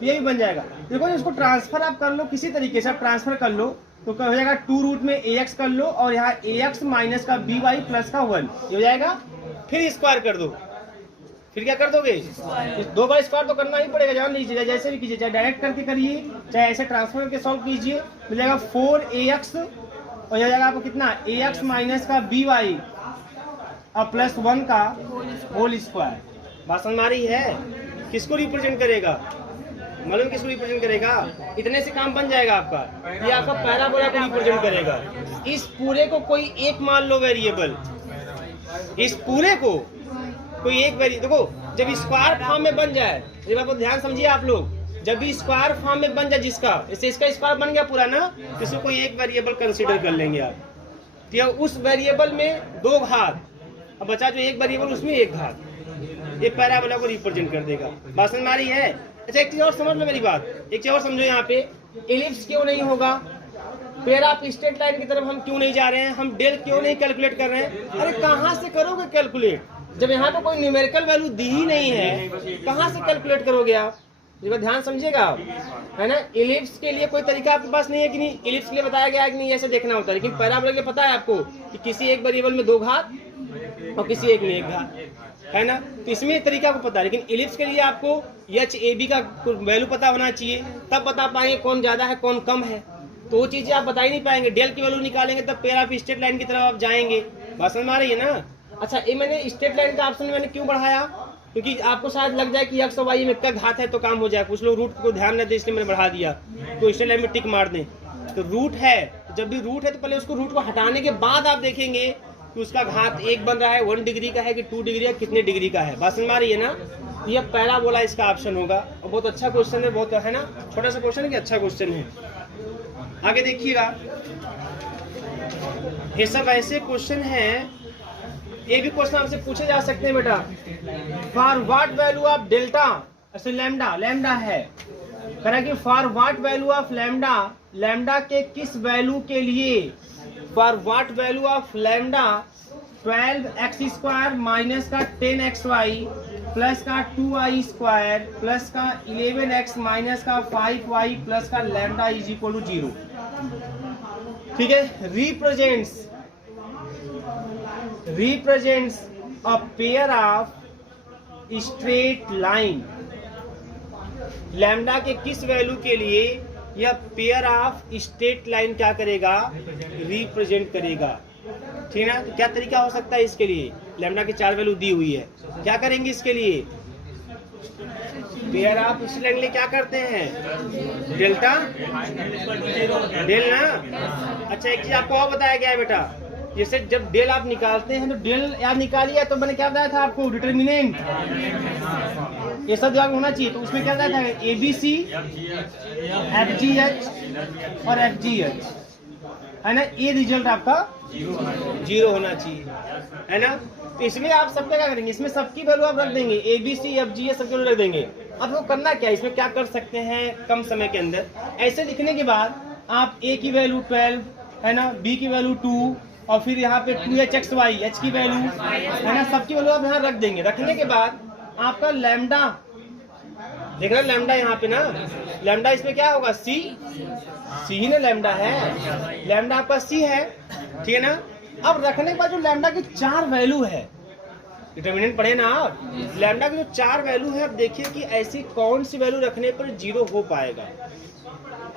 ये भी बन जाएगा। देखो इसको ट्रांसफर आप कर लो, किसी तरीके से आप ट्रांसफर कर लो तो क्या हो जाएगा, 2 रूट में ax कर लो और यहाँ ax माइनस का by प्लस का 1, ये हो जाएगा। फिर स्क्वायर कर दो, फिर क्या कर दोगे, 2 बार स्क्वायर तो करना ही पड़ेगा, जान लीजिए, जैसे भी कीजिए, चाहे डायरेक्ट करके करिए चाहे ऐसे ट्रांसफर करके सॉल्व कीजिए, मिल जाएगा 4ax और हो जाएगा आपको कितना, ax माइनस का by और प्लस 1 का होल स्क्वायर। बात समझ में आ रही है। किसको रिप्रेजेंट करेगा, मालूम किसको रिप्रेजेंट करेगा, इतने से काम बन जाएगा आपका। ये आपका पैराबोला को रिप्रेजेंट करेगा। इस पूरे को कोई एक मान लो वेरिएबल, इस पूरे को कोई एक वेरिएबल, देखो जब स्क्वायर फॉर्म में बन जाए, ये बात को ध्यान समझिए आप लोग, जब भी स्क्वायर फॉर्म में बन जाए जिसका, जैसे इसका स्क्वायर बन गया पूरा ना, इसको कोई एक वेरिएबल कंसीडर कर लेंगे आप, तो उस वेरिएबल में 2 घात, अब बचा जो एक वेरिएबल उसमें 1 घात, ये पैराबोला को रिप्रेजेंट कर देगा। बात समझ में आ रही है। अच्छा एक चीज और समझ लो मेरी बात, एक चीज और समझो, यहाँ पे इलिप्स क्यों नहीं होगा, पेयर ऑफ स्ट्रेट लाइन की तरफ हम क्यों नहीं जा रहे हैं, हम डेल क्यों नहीं कैलकुलेट कर रहे हैं। अरे कहाँ से करोगे कैलकुलेट, जब यहाँ पे कोई न्यूमेरिकल वैल्यू दी ही नहीं है, कहाँ से कैलकुलेट करोगे आप, ये बात ध्यान समझिएगा आप, है ना। इलिप्स के लिए कोई तरीका आपके पास नहीं है कि नहीं, इलिप्स के लिए बताया गया है कि नहीं, ऐसे देखना होता है। लेकिन पैराबोला के पता है आपको कि किसी एक वेरिएबल में 2 घात और किसी एक में 1 घात, है ना। तो इसमें तरीका को पता है, लेकिन इलिप्स के लिए आपको एच ए बी का वैल्यू पता होना चाहिए, तब बता पाएंगे कौन ज्यादा है कौन कम है। तो वो चीजें आप बता ही नहीं पाएंगे। डेल की वैल्यू निकालेंगे तब फिर आप स्ट्रेट लाइन की तरफ आप जाएंगे। बात समझ में आ रही है ना। अच्छा, ये मैंने स्ट्रेट लाइन का ऑप्शन मैंने क्यों बढ़ाया, क्योंकि आपको शायद लग जाए कि एक्स और वाई में का घात है तो काम हो जाए। कुछ लोग रूट को ध्यान नहीं दे, इसलिए मैंने बढ़ा दिया। तो स्ट्रेट लाइन में टिक मार दें। तो रूट है, जब भी रूट है तो पहले उसको रूट को हटाने के बाद आप देखेंगे कि उसका घात 1 बन रहा है, 1 डिग्री का है कि 2 डिग्री है, कितने डिग्री का है। बात समझ में आ रही है ना। ये पहला बोला इसका ऑप्शन होगा, और बहुत अच्छा क्वेश्चन है, बहुत है ना, छोटा सा क्वेश्चन है कि अच्छा क्वेश्चन है। आगे देखिएगा, ये सब ऐसे क्वेश्चन हैं, ये भी क्वेश्चन आपसे पूछे जा सकते हैं बेटा। For what value of delta, ऐसे लैम्डा, लैम्डा है कह कि for what value of lambda, lambda के किस वैल्यू के लिए, for what value of lambda 12x² minus का 10xy प्लस का 2y² प्लस का 11x माइनस का 5y प्लस का लैम्डा इज इक्वल टू 0। ठीक है, represents a pair of straight line। Lambda के किस वैल्यू के लिए यह पेयर ऑफ स्ट्रेट लाइन क्या करेगा, रिप्रेजेंट करेगा। ठीक है ना। तो क्या तरीका हो सकता है इसके लिए, लैम्डा की 4 वैल्यू दी हुई है, क्या करेंगे इसके लिए, पेयर ऑफ स्ट्रेट लाइन के लिए क्या करते हैं, डेल्टा डेल ना। अच्छा, एक चीज आपको और बताया गया है बेटा, जैसे जब डेल आप निकालते हैं तो डेल याद निकालिए, तो मैंने क्या बताया था आपको, डिटरमिनेंट ये सब दिमाग होना चाहिए। तो उसमें क्या बताया था, ABC FGH और FGH है ना, ये रिजल्ट आपका 0 होना चाहिए, है ना। तो इसमें आप सबका क्या करेंगे, इसमें सबकी वैल्यू आप रख देंगे, ABC FGH सबकी वैल्यू रख देंगे। अब वो करना क्या, इसमें क्या कर सकते हैं कम समय के अंदर, ऐसे लिखने के बाद आप A की वैल्यू 12 है ना, B की वैल्यू 2 और फिर यहाँ पे 2hxy h की वैल्यू है ना, सबकी वैल्यू आप यहाँ रख देंगे। रखने के बाद आपका लैम्डा, देख रहे लैम्डा यहाँ पे ना, लैम्डा इसमें क्या होगा, सी ही ना लैम्डा है, लैम्डा आपका सी है, ठीक है ना। अब रखने के बाद जो लैम्डा की 4 वैल्यू है, डिटरमिनेंट पढ़े ना आप, लैम्डा की जो 4 वैल्यू है, अब देखिए कि ऐसी कौन सी वैल्यू रखने पर 0 हो पाएगा,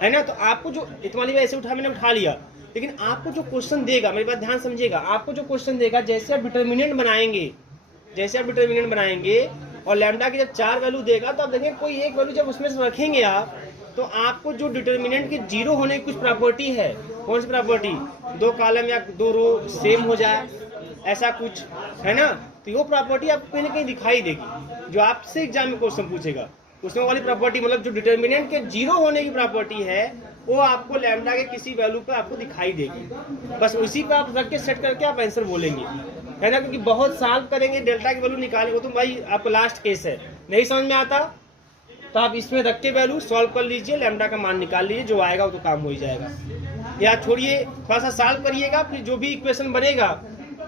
है ना। तो आपको जो इतवाली ऐसे मैंने उठा लिया, लेकिन आपको जो क्वेश्चन देगा, मेरी बात ध्यान समझिएगा, आपको जो क्वेश्चन देगा, जैसे आप डिटरमिनेंट बनाएंगे और लैम्डा की जब 4 वैल्यू देगा, तो आप देखेंगे कोई एक वैल्यू जब उसमें से रखेंगे आप, तो आपको जो डिटरमिनेंट की 0 होने की कुछ प्रॉपर्टी है, कौन सी प्रॉपर्टी, 2 कॉलम या 2 रो सेम हो जाए, ऐसा कुछ है ना। तो वो प्रॉपर्टी आपको कहीं ना कहीं दिखाई देगी, जो आपसे एग्जाम में क्वेश्चन पूछेगा, उसमें वाली प्रॉपर्टी, मतलब जो डिटरमिनेंट के 0 होने की प्रॉपर्टी है, वो आपको लैम्डा के किसी वैल्यू पे आपको दिखाई देगी। बस उसी पे आप रख के सेट करके आप आंसर बोलेंगे, है ना। क्योंकि बहुत सॉल्व करेंगे, डेल्टा की वैल्यू निकालेंगे, तो भाई आपको लास्ट केस है, नहीं समझ में आता तो आप इसमें रख के वैल्यू सॉल्व कर लीजिए, लैम्डा का मान निकाल लीजिए, जो आएगा वो तो काम हो ही जाएगा। या छोड़िए, थोड़ा सा सॉल्व करिएगा, फिर जो भी इक्वेशन बनेगा,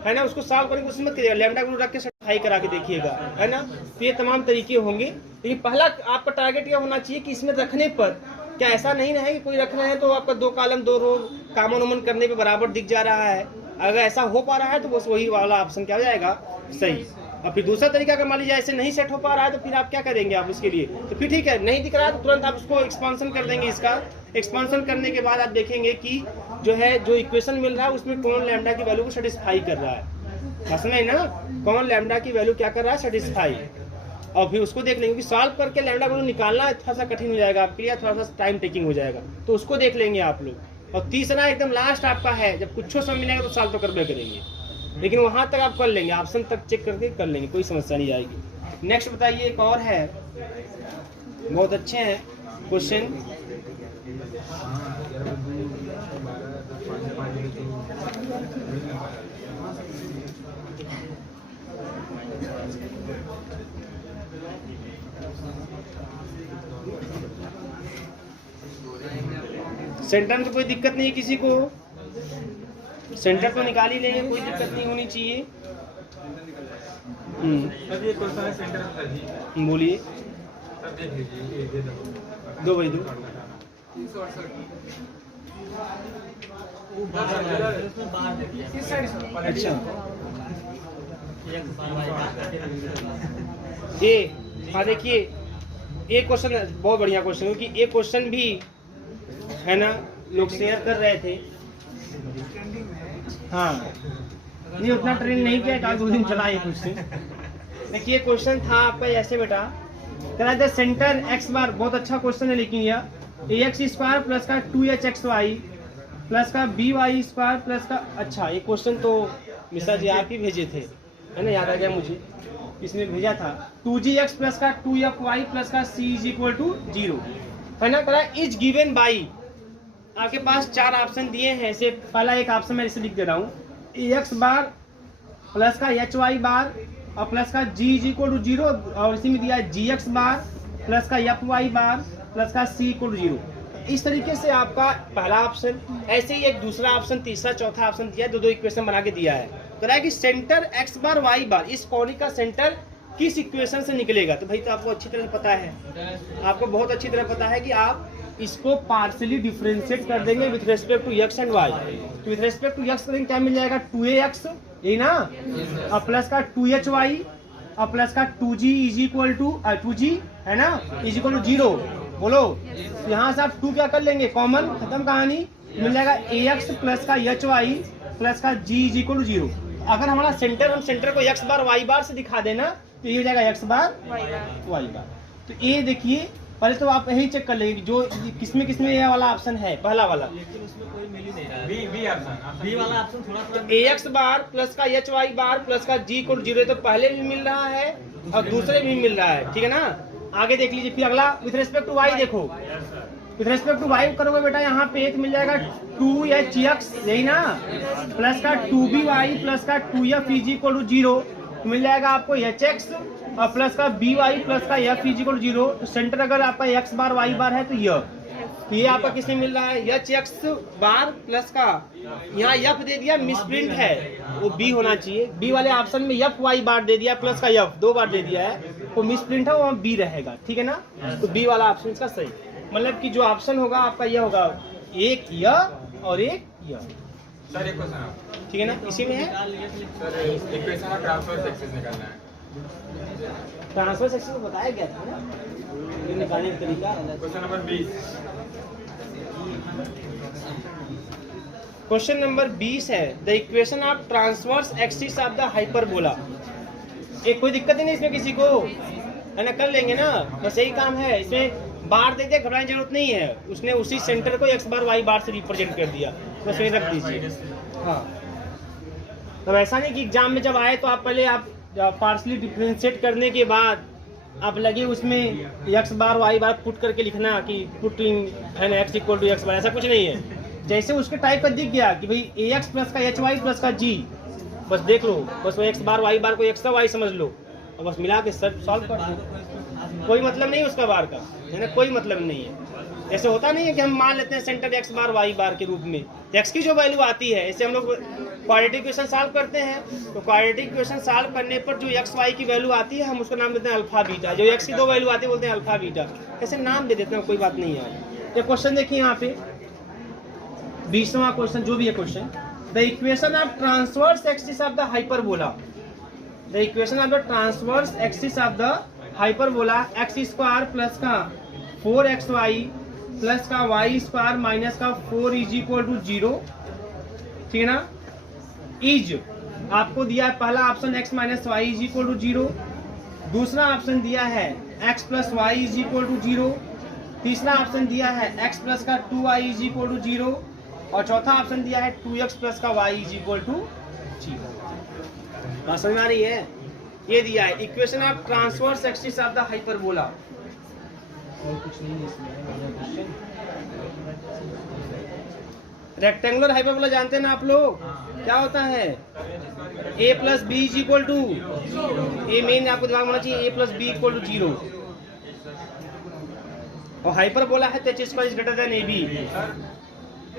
है ना, उसको सॉल्व करके उसमें करिएगा, लैम्डा को रख के सफाई करा के देखिएगा, है ना। तो ये तमाम तरीके होंगे, लेकिन पहला आपका टारगेट यह होना चाहिए कि इसमें रखने पर क्या ऐसा नहीं है कि कोई रख रहे हैं तो आपका 2 कॉलम 2 रो कॉमन वमन करने पे बराबर दिख जा रहा है। अगर ऐसा हो पा रहा है तो बस वही वाला ऑप्शन क्या हो जाएगा, सही। और फिर दूसरा तरीका अगर मान लीजिए ऐसे नहीं सेट हो पा रहा है, तो फिर आप क्या करेंगे, आप उसके लिए तो फिर ठीक है, नहीं दिख रहा है तो तुरंत आप उसको एक्सपांसन कर देंगे। इसका एक्सपांसन करने के बाद आप देखेंगे कि जो है, जो इक्वेशन मिल रहा है उसमें कौन लैम्डा की वैल्यू को सेटिस्फाई कर रहा है, समझ ना, कौन लैम्डा की वैल्यू क्या कर रहा है, सेटिस्फाई। और फिर उसको देख लेंगे कि सॉल्व करके लैम्डा को निकालना थोड़ा सा कठिन हो जाएगा आपके लिए, थोड़ा सा टाइम टेकिंग हो जाएगा, तो उसको देख लेंगे आप लोग। और तीसरा एकदम लास्ट आपका है, जब कुछ समय मिलेगा तो सॉल्व तो करबे करेंगे, लेकिन वहां तक आप कर लेंगे, ऑप्शन तक चेक करके कर लेंगे, कोई समस्या नहीं आएगी। नेक्स्ट बताइए, एक और है, बहुत अच्छे हैं क्वेश्चन। सेंटर में तो कोई दिक्कत नहीं है किसी को, सेंटर तो निकाल ही लेंगे, कोई दिक्कत नहीं होनी चाहिए। ये क्वेश्चन है सेंटर का जी, बोलिए। अब देख लीजिए, ये 2 बाई 2 अच्छा ये हाँ देखिए एक क्वेश्चन बहुत बढ़िया क्वेश्चन है क्योंकि एक क्वेश्चन भी है ना लोग शेयर कर रहे थे। हाँ नहीं उतना ट्रेन नहीं किया, कल 2 दिन चला ये क्वेश्चन। देखिए क्वेश्चन था आपका ऐसे बेटा, कह रहा था सेंटर एक्स बार, बहुत अच्छा क्वेश्चन है लेकिन यह ax स्क्वायर प्लस का 2hxy प्लस का by स्क्वायर प्लस का, अच्छा ये क्वेश्चन तो मिश्रा जी आप ही भेजे थे है ना, याद आ गया मुझे, इसने भेजा था 2gx प्लस का 2fy प्लस का c इज इक्वल टू 0 है ना। कह रहा है इज गिवन बाई, आपके पास 4 ऑप्शन दिए हैं। ऐसे पहला एक ऑप्शन मैं इसे लिख दे रहा हूँ, ax बार प्लस का hy बार और प्लस का g इज इक्वल टू 0, और इसी में दिया है gx बार प्लस का fy बार प्लस का c इक्वल टू 0। इस तरीके से आपका पहला ऑप्शन, ऐसे ही एक दूसरा ऑप्शन, तीसरा चौथा ऑप्शन दिया है, 2 इक्वेशन बना के दिया है। कह रहा है कि सेंटर x बार y बार, इस कॉनिक का सेंटर किस इक्वेशन से निकलेगा। तो भाई तो आपको अच्छी तरह पता है, आपको बहुत अच्छी तरह पता है कि आप इसको पार्शियली डिफरेंशिएट कर देंगे with respect to x and y। तो विथ रेस्पेक्ट टू x करेंगे क्या मिल जाएगा 2ax, यही ना, और प्लस का 2hy और प्लस का 2g is equal to 2g है ना इज इक्वल टू 0। बोलो यहाँ से आप 2 क्या कर लेंगे कॉमन, खत्म कहानी, मिल जाएगा ax प्लस का hy प्लस का g इज इक्वल टू 0। अगर हमारा सेंटर, हम सेंटर को x बार y बार से दिखा देना तो ये हो जाएगा x बार y बार। तो ये देखिए पहले तो आप यही चेक कर लेंगे कि जो किसमें ये वाला ऑप्शन है, पहला वाला बी वाला ऑप्शन थोड़ा ax बार प्लस का hy बार प्लस का g इक्वल 0 तो पहले भी मिल रहा है और दूसरे भी मिल रहा है, ठीक है ना। आगे देख लीजिए फिर अगला विथ रेस्पेक्ट टू y देखो, विथ रेस्पेक्ट टू y करोगे बेटा यहाँ पे एक मिल जाएगा 2hx, यही ना, प्लस का 2by प्लस का 2f इज इक्वल टू 0, मिल जाएगा आपको hx और प्लस का by प्लस का f इज इक्वल टू 0। तो सेंटर अगर आपका x बार y बार है तो ये आपका किसमें मिल रहा है hx बार प्लस का, यहाँ f दे दिया मिसप्रिंट है, वो b होना चाहिए, b वाले ऑप्शन में fy बार दे दिया प्लस का f 2 बार दे दिया है, वो मिसप्रिंट है, वहाँ b रहेगा, ठीक है ना। तो b वाला ऑप्शन इसका सही, मतलब कि जो ऑप्शन होगा आपका यह होगा, एक यह और एक यह। सर एक क्वेश्चन ठीक है ना, इसी में है सर इक्वेशन का ट्रांसफर एक्सेस निकालना है। ट्रांसफर सेक्शन में बताया गया था ना, ये निकालने का तरीका। क्वेश्चन नंबर 20, क्वेश्चन नंबर 20 है the equation of transverse axis of the hyperbola. एक कोई दिक्कत ही नहीं इसमें किसी को, है ना, कर लेंगे ना, बस यही काम है। इसमें बार दे दिया, घबराने की जरूरत नहीं है, उसने उसी सेंटर को x बार y बार से रिप्रेजेंट कर दिया, बस वही रख दीजिए। हाँ तो ऐसा नहीं कि एग्जाम में जब आए तो आप पहले आप पार्शली डिफरेंशिएट करने के बाद आप लगे उसमें x बार y बार पुट करके लिखना कि पुटिंग है ना x इक्वल टू x बार, ऐसा कुछ नहीं है। जैसे उसके टाइप का दिख गया कि भाई ax प्लस का hy प्लस का g, बस देख लो, बस वो x बार y बार को x का y समझ लो और बस मिला के सब सॉल्व कर दो, कोई मतलब नहीं उसका बार का, है ना, कोई मतलब नहीं है। ऐसे होता नहीं है कि हम मान लेते हैं सेंटर x बार y बार के रूप में, x की जो वैल्यू आती है, ऐसे हम लोग क्वाड्रेटिक इक्वेशन सॉल्व करते हैं, तो क्वाड्रेटिक इक्वेशन सॉल्व करने पर जो x y की वैल्यू आती है हम उसका नाम देते हैं अल्फा बीटा, जो x की 2 वैल्यू आती है बोलते हैं अल्फा बीटा, ऐसे नाम दे देते हैं, कोई बात नहीं है। ये क्वेश्चन देखिए यहाँ पे 20वां क्वेश्चन, जो भी है question, the equation of transverse axis of the hyperbola, the equation of the transverse axis of the hyperbola x square plus का 4xy प्लस का y स्क्वायर माइनस का 4 इज इक्वल टू 0, ठीक है ना। इज आपको दिया है पहला option x minus y is equal to 0, दूसरा ऑप्शन दिया है x plus y is equal to 0, तीसरा ऑप्शन दिया है x प्लस का 2y इज इक्वल टू 0 और चौथा ऑप्शन दिया है 2x प्लस का y इज इक्वल टू 0। बात समझ में आ रही है? ये दिया है equation of transverse axis of the hyperbola. और कुछ नहीं है इसमें। रेक्टेंगुलर हाइपरबोला जानते हैं ना आप लोग, क्या होता है? a plus B is equal to, ए मेन आपको दिमाग में होना चाहिए, a plus B equal to 0, और हाइपरबोला है तो h square is greater than ab।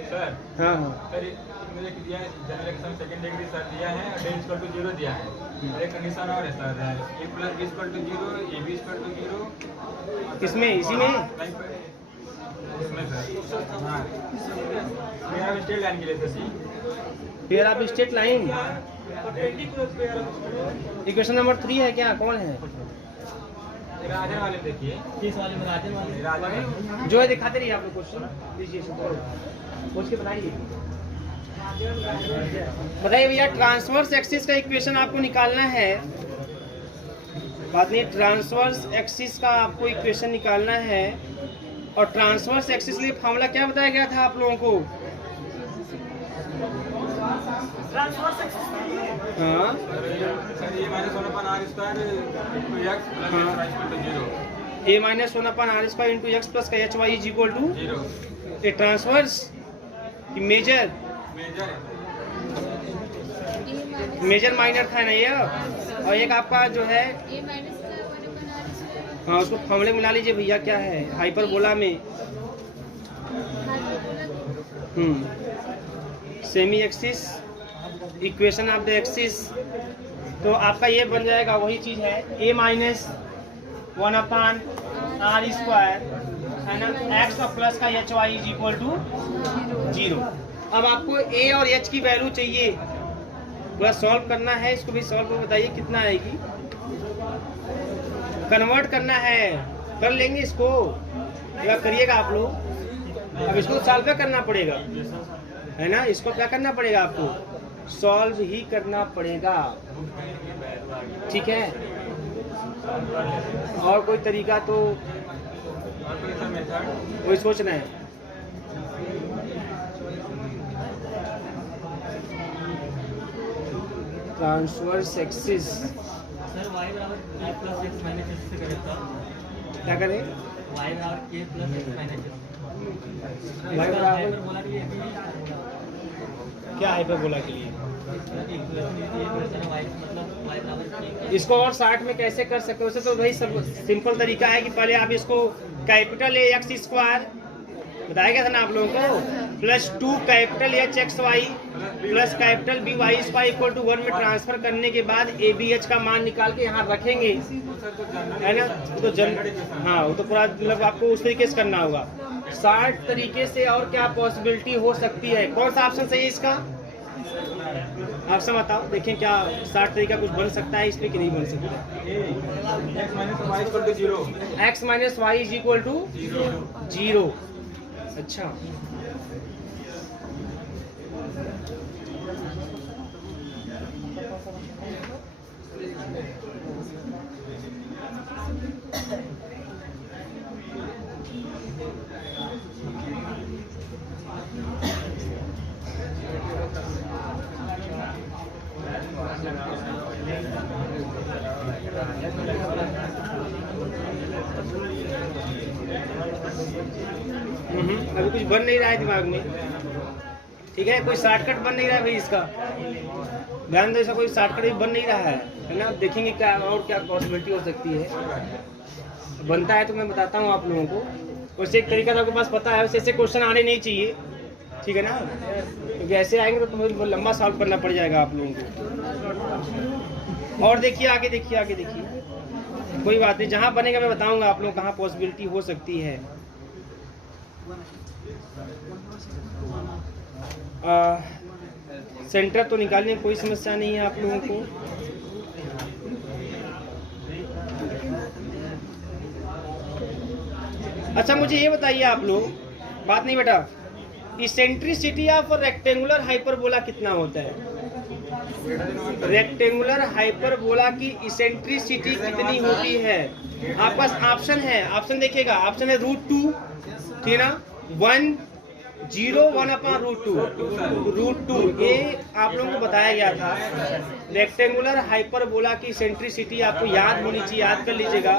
Sir हाँ हाँ सर मुझे दिया है general action second degree sir दिया है और डेल इक्वल टू 0 दिया है, और एक कंडीशन और है sir a plus B equal to 0, ab equal to 0। किसमें? इसी में इसमें सर हाँ पेयर ऑफ स्ट्रेट लाइन के लिए sir pair of straight line equation number 3 है क्या? कौन है राजन वाले देखिए किस वाले में? राजन वाले? राजन जो है दिखाते रहिए आप लोग क्वेश्चन लीजिए पूछ के बताइए भैया। ट्रांसवर्स एक्सिस का इक्वेशन आपको निकालना है, बात नहीं, ट्रांसवर्स एक्सिस का आपको इक्वेशन निकालना है। और ट्रांसवर्स एक्सिस के लिए फॉर्मूला क्या बताया गया था आप लोगों को? हाँ सर ये minus 1/r square x plus y 0 a minus 1/r² into X plus का H Y is equal to 0 A transverse major major minor था ना ये, और एक आपका जो है हाँ उसको फॉर्मूले मिला लीजिए भैया, क्या है हाइपरबोला में semi axis equation of the axis. तो आपका ये बन जाएगा, वही चीज है a माइनस 1/r² है ना, x और प्लस का H Y is equal to 0। अब आपको a और h की वैल्यू चाहिए, पूरा सॉल्व करना है, इसको भी सॉल्व करके बताइए कितना आएगी, कन्वर्ट करना है, कर लेंगे इसको, क्या करिएगा आप लोग। अब इसको सॉल्व करना पड़ेगा है ना, इसको क्या करना पड़ेगा आपको, सॉल्व ही करना पड़ेगा, ठीक है। और कोई तरीका तो वही सोचना है। ट्रांसवर्स एक्सिस सर y बराबर k plus x minus x से करें तो क्या करें, y बराबर k plus x minus x y बराबर बोला कि ये क्या हाइपरबोला के लिए, इक्वेशन y मतलब y बराबर k इसको और 60 में कैसे कर सकते हो, उसे तो वही सब सिंपल तरीका है कि पहले आप इसको कैपिटल ए एक्स स्क्वायर बताया गया था ना आप लोगों को, plus 2 capital H x y plus capital B y square equal to 1 में ट्रांसफर करने के बाद ए बी एच का मान निकाल के यहाँ रखेंगे, है ना। तो हाँ वो तो पूरा मतलब आपको उस तरीके से करना होगा। 60 तरीके से और क्या पॉसिबिलिटी हो सकती है, कौन सा ऑप्शन सही है इसका, ऑप्शन बताओ, देखें क्या 60 तरीका कुछ बन सकता है इसमें कि नहीं बन सकता। x minus y is equal to 0। अच्छा अभी कुछ बन नहीं रहा है दिमाग में, ठीक है, कोई शॉर्टकट बन नहीं रहा है भाई इसका, ध्यान दो, ऐसा कोई शॉर्टकट भी बन नहीं रहा है ना। देखेंगे क्या और क्या पॉसिबिलिटी हो सकती है, बनता है तो मैं बताता हूँ आप लोगों को। वैसे एक तरीका तो आपके पास पता है, वैसे ऐसे क्वेश्चन आने नहीं चाहिए, ठीक है ना, क्योंकि ऐसे आएंगे तो बहुत लंबा सॉल्व करना पड़ जाएगा आप लोगों को। और देखिए आगे, देखिए आगे, देखिए कोई बात नहीं, जहाँ बनेगा मैं बताऊंगा आप लोग कहाँ पॉसिबिलिटी हो सकती है। सेंटर तो निकालने की कोई समस्या नहीं है आप लोगों को। अच्छा मुझे ये बताइए आप लोग, बात नहीं बेटा, इसेंट्रिसिटी ऑफ रेक्टेंगुलर हाइपरबोला कितना होता है, रेक्टेंगुलर हाइपरबोला की इसेंट्रिसिटी कितनी होती है। आपके पास ऑप्शन है, ऑप्शन देखिएगा, ऑप्शन है √2, ठीक है ना, 1 0 1/√2 ये आप लोगों को बताया गया था। रेक्टेंगुलर हाइपरबोला की इसेंट्रिसिटी आपको याद होनी चाहिए, याद कर लीजिएगा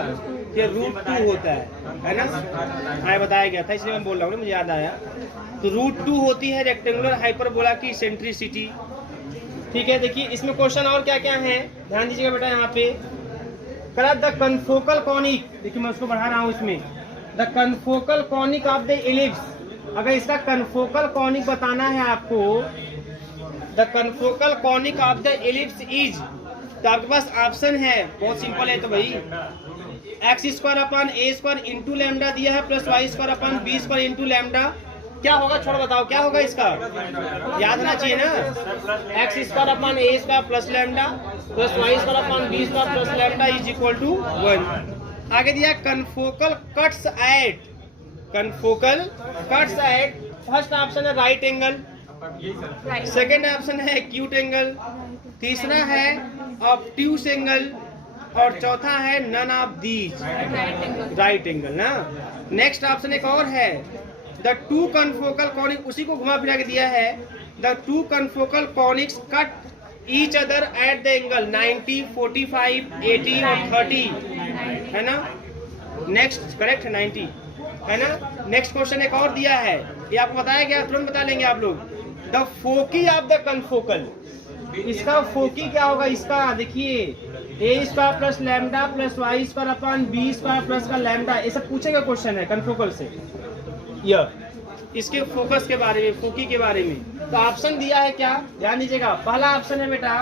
कि √2 होता है ना, हाँ बताया गया था इसलिए मैं बोल रहा हूँ, मुझे याद आया। तो √2 होती है रेक्टेंगुलर हाइपरबोला की इसेंट्रिसिटी, ठीक है। देखिए इसमें क्वेश्चन और क्या क्या है, ध्यान दीजिएगा बेटा, यहाँ पे करा द कनफोकल कॉनिक, देखिए मैं उसको बढ़ा रहा हूँ इसमें, the confocal conic of the ellipse. अगर इसका कनफोकल कॉनिक बताना है आपको, the confocal conic of the ellipse is, तो आपके पास ऑप्शन है, बहुत सिंपल है तो भाई, x square upon a square into lambda दिया है plus Y square upon b square into lambda, क्या होगा छोड़ बताओ क्या होगा इसका, याद होना चाहिए ना, x square upon a square plus lambda plus Y square upon b square plus lambda is equal to 1। आगे दिया confocal cuts at, confocal cuts at, first option है राइट एंगल, सेकेंड ऑप्शन है एक्यूट एंगल, तीसरा है obtuse angle और चौथा है none of these, right angle ना। नेक्स्ट ऑप्शन एक और है द टू कन्फोकल कॉनिक, उसी को घुमा फिरा के दिया है, the two confocal conics cut each other at the angle 90, 45, 80 और 30 है ना। नेक्स्ट करेक्ट है 90 है ना। नेक्स्ट क्वेश्चन एक और दिया है, ये आपको बताया गया, तुरंत बता लेंगे आप लोग। The foci of the confocal, इसका फोकी क्या होगा, इसका देखिए A square plus lambda plus Y square upon B square plus का लैम्डा, ये सब पूछेगा क्वेश्चन है कन्फोकल से, यह इसके फोकस के बारे में, फोकी के बारे में। तो ऑप्शन दिया है क्या, ध्यान दीजिएगा। पहला ऑप्शन है बेटा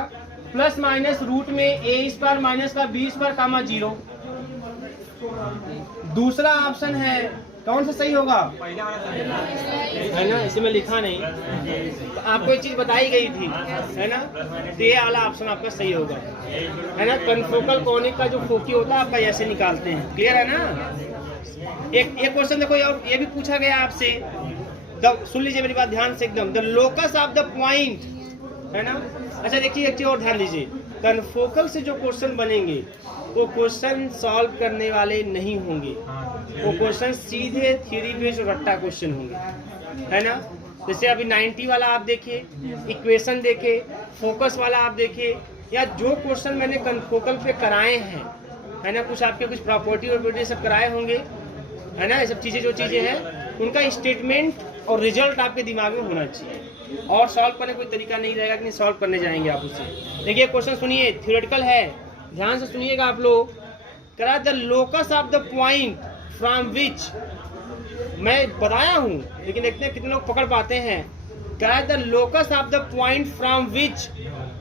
प्लस माइनस रूट में ए स्क्वायर माइनस का बी स्क्वायर कामा 0। दूसरा ऑप्शन है कौन सा सही होगा, है ना, इसे मैं लिखा नहीं, तो आपको एक चीज बताई गई थी है ना, तो ये वाला ऑप्शन आपका सही होगा है ना। कन्फोकल कॉनिक का जो फोकी होता है आपका ऐसे निकालते हैं, क्लियर है ना। एक क्वेश्चन देखो, ये भी पूछा गया आपसे, सुन लीजिए मेरी बात ध्यान से एकदम, the locus of the point है ना। अच्छा देखिए एक चीज और ध्यान दीजिए, कन्फोकल से जो क्वेश्चन बनेंगे वो क्वेश्चन सॉल्व करने वाले नहीं होंगे, वो क्वेश्चन सीधे थ्योरी बेस्ड रट्टा क्वेश्चन होंगे है ना। जैसे अभी 90 वाला आप देखिए, इक्वेशन देखे, फोकस वाला आप देखिए, या जो क्वेश्चन मैंने कन्फोकल पे कराए हैं है ना, कुछ आपके कुछ प्रॉपर्टी सब कराए होंगे है ना, ये सब चीजें जो चीजें हैं उनका स्टेटमेंट और रिजल्ट आपके दिमाग में होना चाहिए, और सॉल्व करने कोई तरीका नहीं रहेगा कि नहीं सॉल्व करने जाएंगे आप उससे। देखिए क्वेश्चन सुनिए, थ्योरेटिकल है, ध्यान से सुनिएगा आप लोग। करा the locus of the point from विच, मैं बताया हूं लेकिन देखते हैं कितने लोग पकड़ पाते हैं। करा the locus of the point from which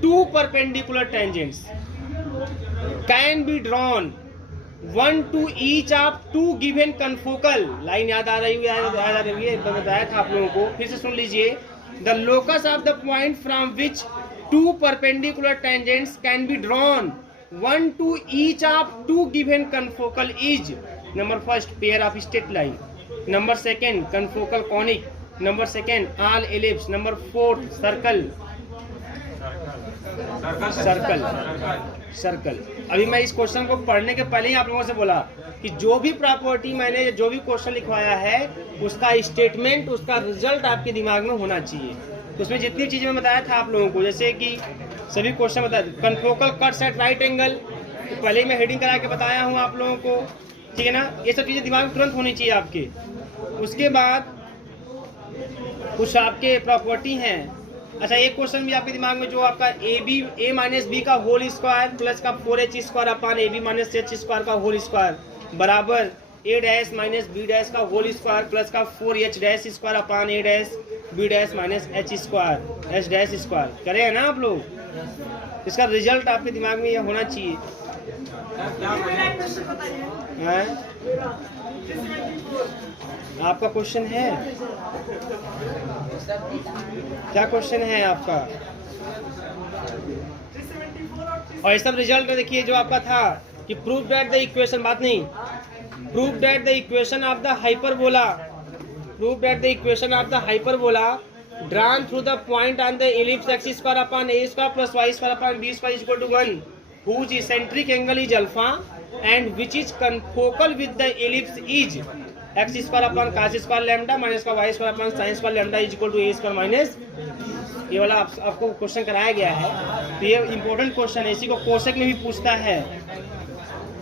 two perpendicular tangents can be drawn, one to each of two given confocal, line याद आ रही है, बताया था आप लोगों को, फिर से सुन लीजिए। The locus of the point from which two perpendicular tangents can be drawn, one to each of two given confocal is, number first pair of straight line, number second confocal conic, number second all ellipse, number fourth circle, circle circle. अभी मैं इस question को पढ़ने के पहले ही आप लोगों से बोला कि जो भी प्रॉपर्टी मैंने जो भी क्वेश्चन लिखवाया है उसका स्टेटमेंट, उसका रिजल्ट आपके दिमाग में होना चाहिए। तो उसमें जितनी चीजें मैं बताया था आप लोगों को, जैसे कि सभी क्वेश्चन बताया, confocal cuts eight right angle, तो पहले ही मैं हेडिंग करा के बताया हूँ आप लोगों को, ठीक है ना। ये सब चीजें दिमाग में तुरंत होनी चाहिए आपके। उसके बाद कुछ आपके प्रॉपर्टी हैं। अच्छा एक क्वेश्चन भी आपके दिमाग में, जो आपका ए माइनस बी का होल स्क्वायर प्लस का 4h square upon A B minus H square का होल स्क्वायर बराबर A dash minus B dash का होल स्क्वायर प्लस का 4h dash square upon A dash B dash minus H square H dash square, करे है ना आप लोग। इसका रिजल्ट आपके दिमाग में यह होना चाहिए। आपका क्वेश्चन है क्या, क्वेश्चन है आपका, और ये सब रिजल्ट देखिए जो आपका था कि प्रूव दैट द इक्वेशन, बात नहीं, prove that the equation of the hyperbola, prove that the equation of the hyperbola drawn through the point on the ellipse x square upon A square plus Y square upon B square is equal to 1 whose eccentric angle is alpha and which is confocal with the ellipse is x square upon cos square lambda minus का y square upon sin square lambda is equal to a square minus, ये वाला आपको question कराया गया है। तो ये important question है, इसी को कोसेक में भी पूछता है।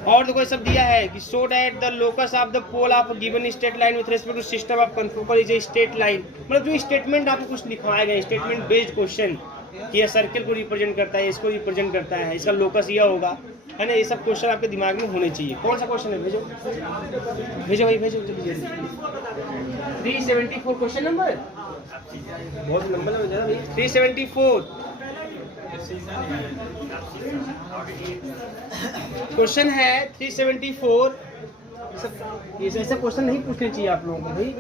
और देखो ये सब दिया है कि show that the locus of the pole of given straight line with respect to system of confocal is a straight line, मतलब जो स्टेटमेंट आपको कुछ लिखवाया गया, स्टेटमेंट बेस्ड क्वेश्चन कि यह सर्कल को रिप्रेजेंट करता है, इसको रिप्रेजेंट करता है, इसका लोकस यह होगा, है ना। ये सब क्वेश्चन आपके दिमाग में होने चाहिए। कौन सा क्वेश्चन है, भेजो भेजो भाई भेजो, 374 क्वेश्चन नंबर, बहुत नंबर है भाई, 374 क्वेश्चन है 374। ये ऐसे क्वेश्चन नहीं पूछने चाहिए आप लोगों को भाई।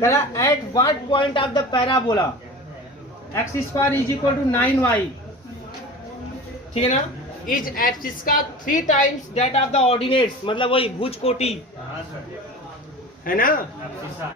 कह रहा at what point of the parabola x square is equal to 9y, ठीक है ना, इज एब्सिस का 3 times that of the ordinates, मतलब वही भुज कोटि, है ना।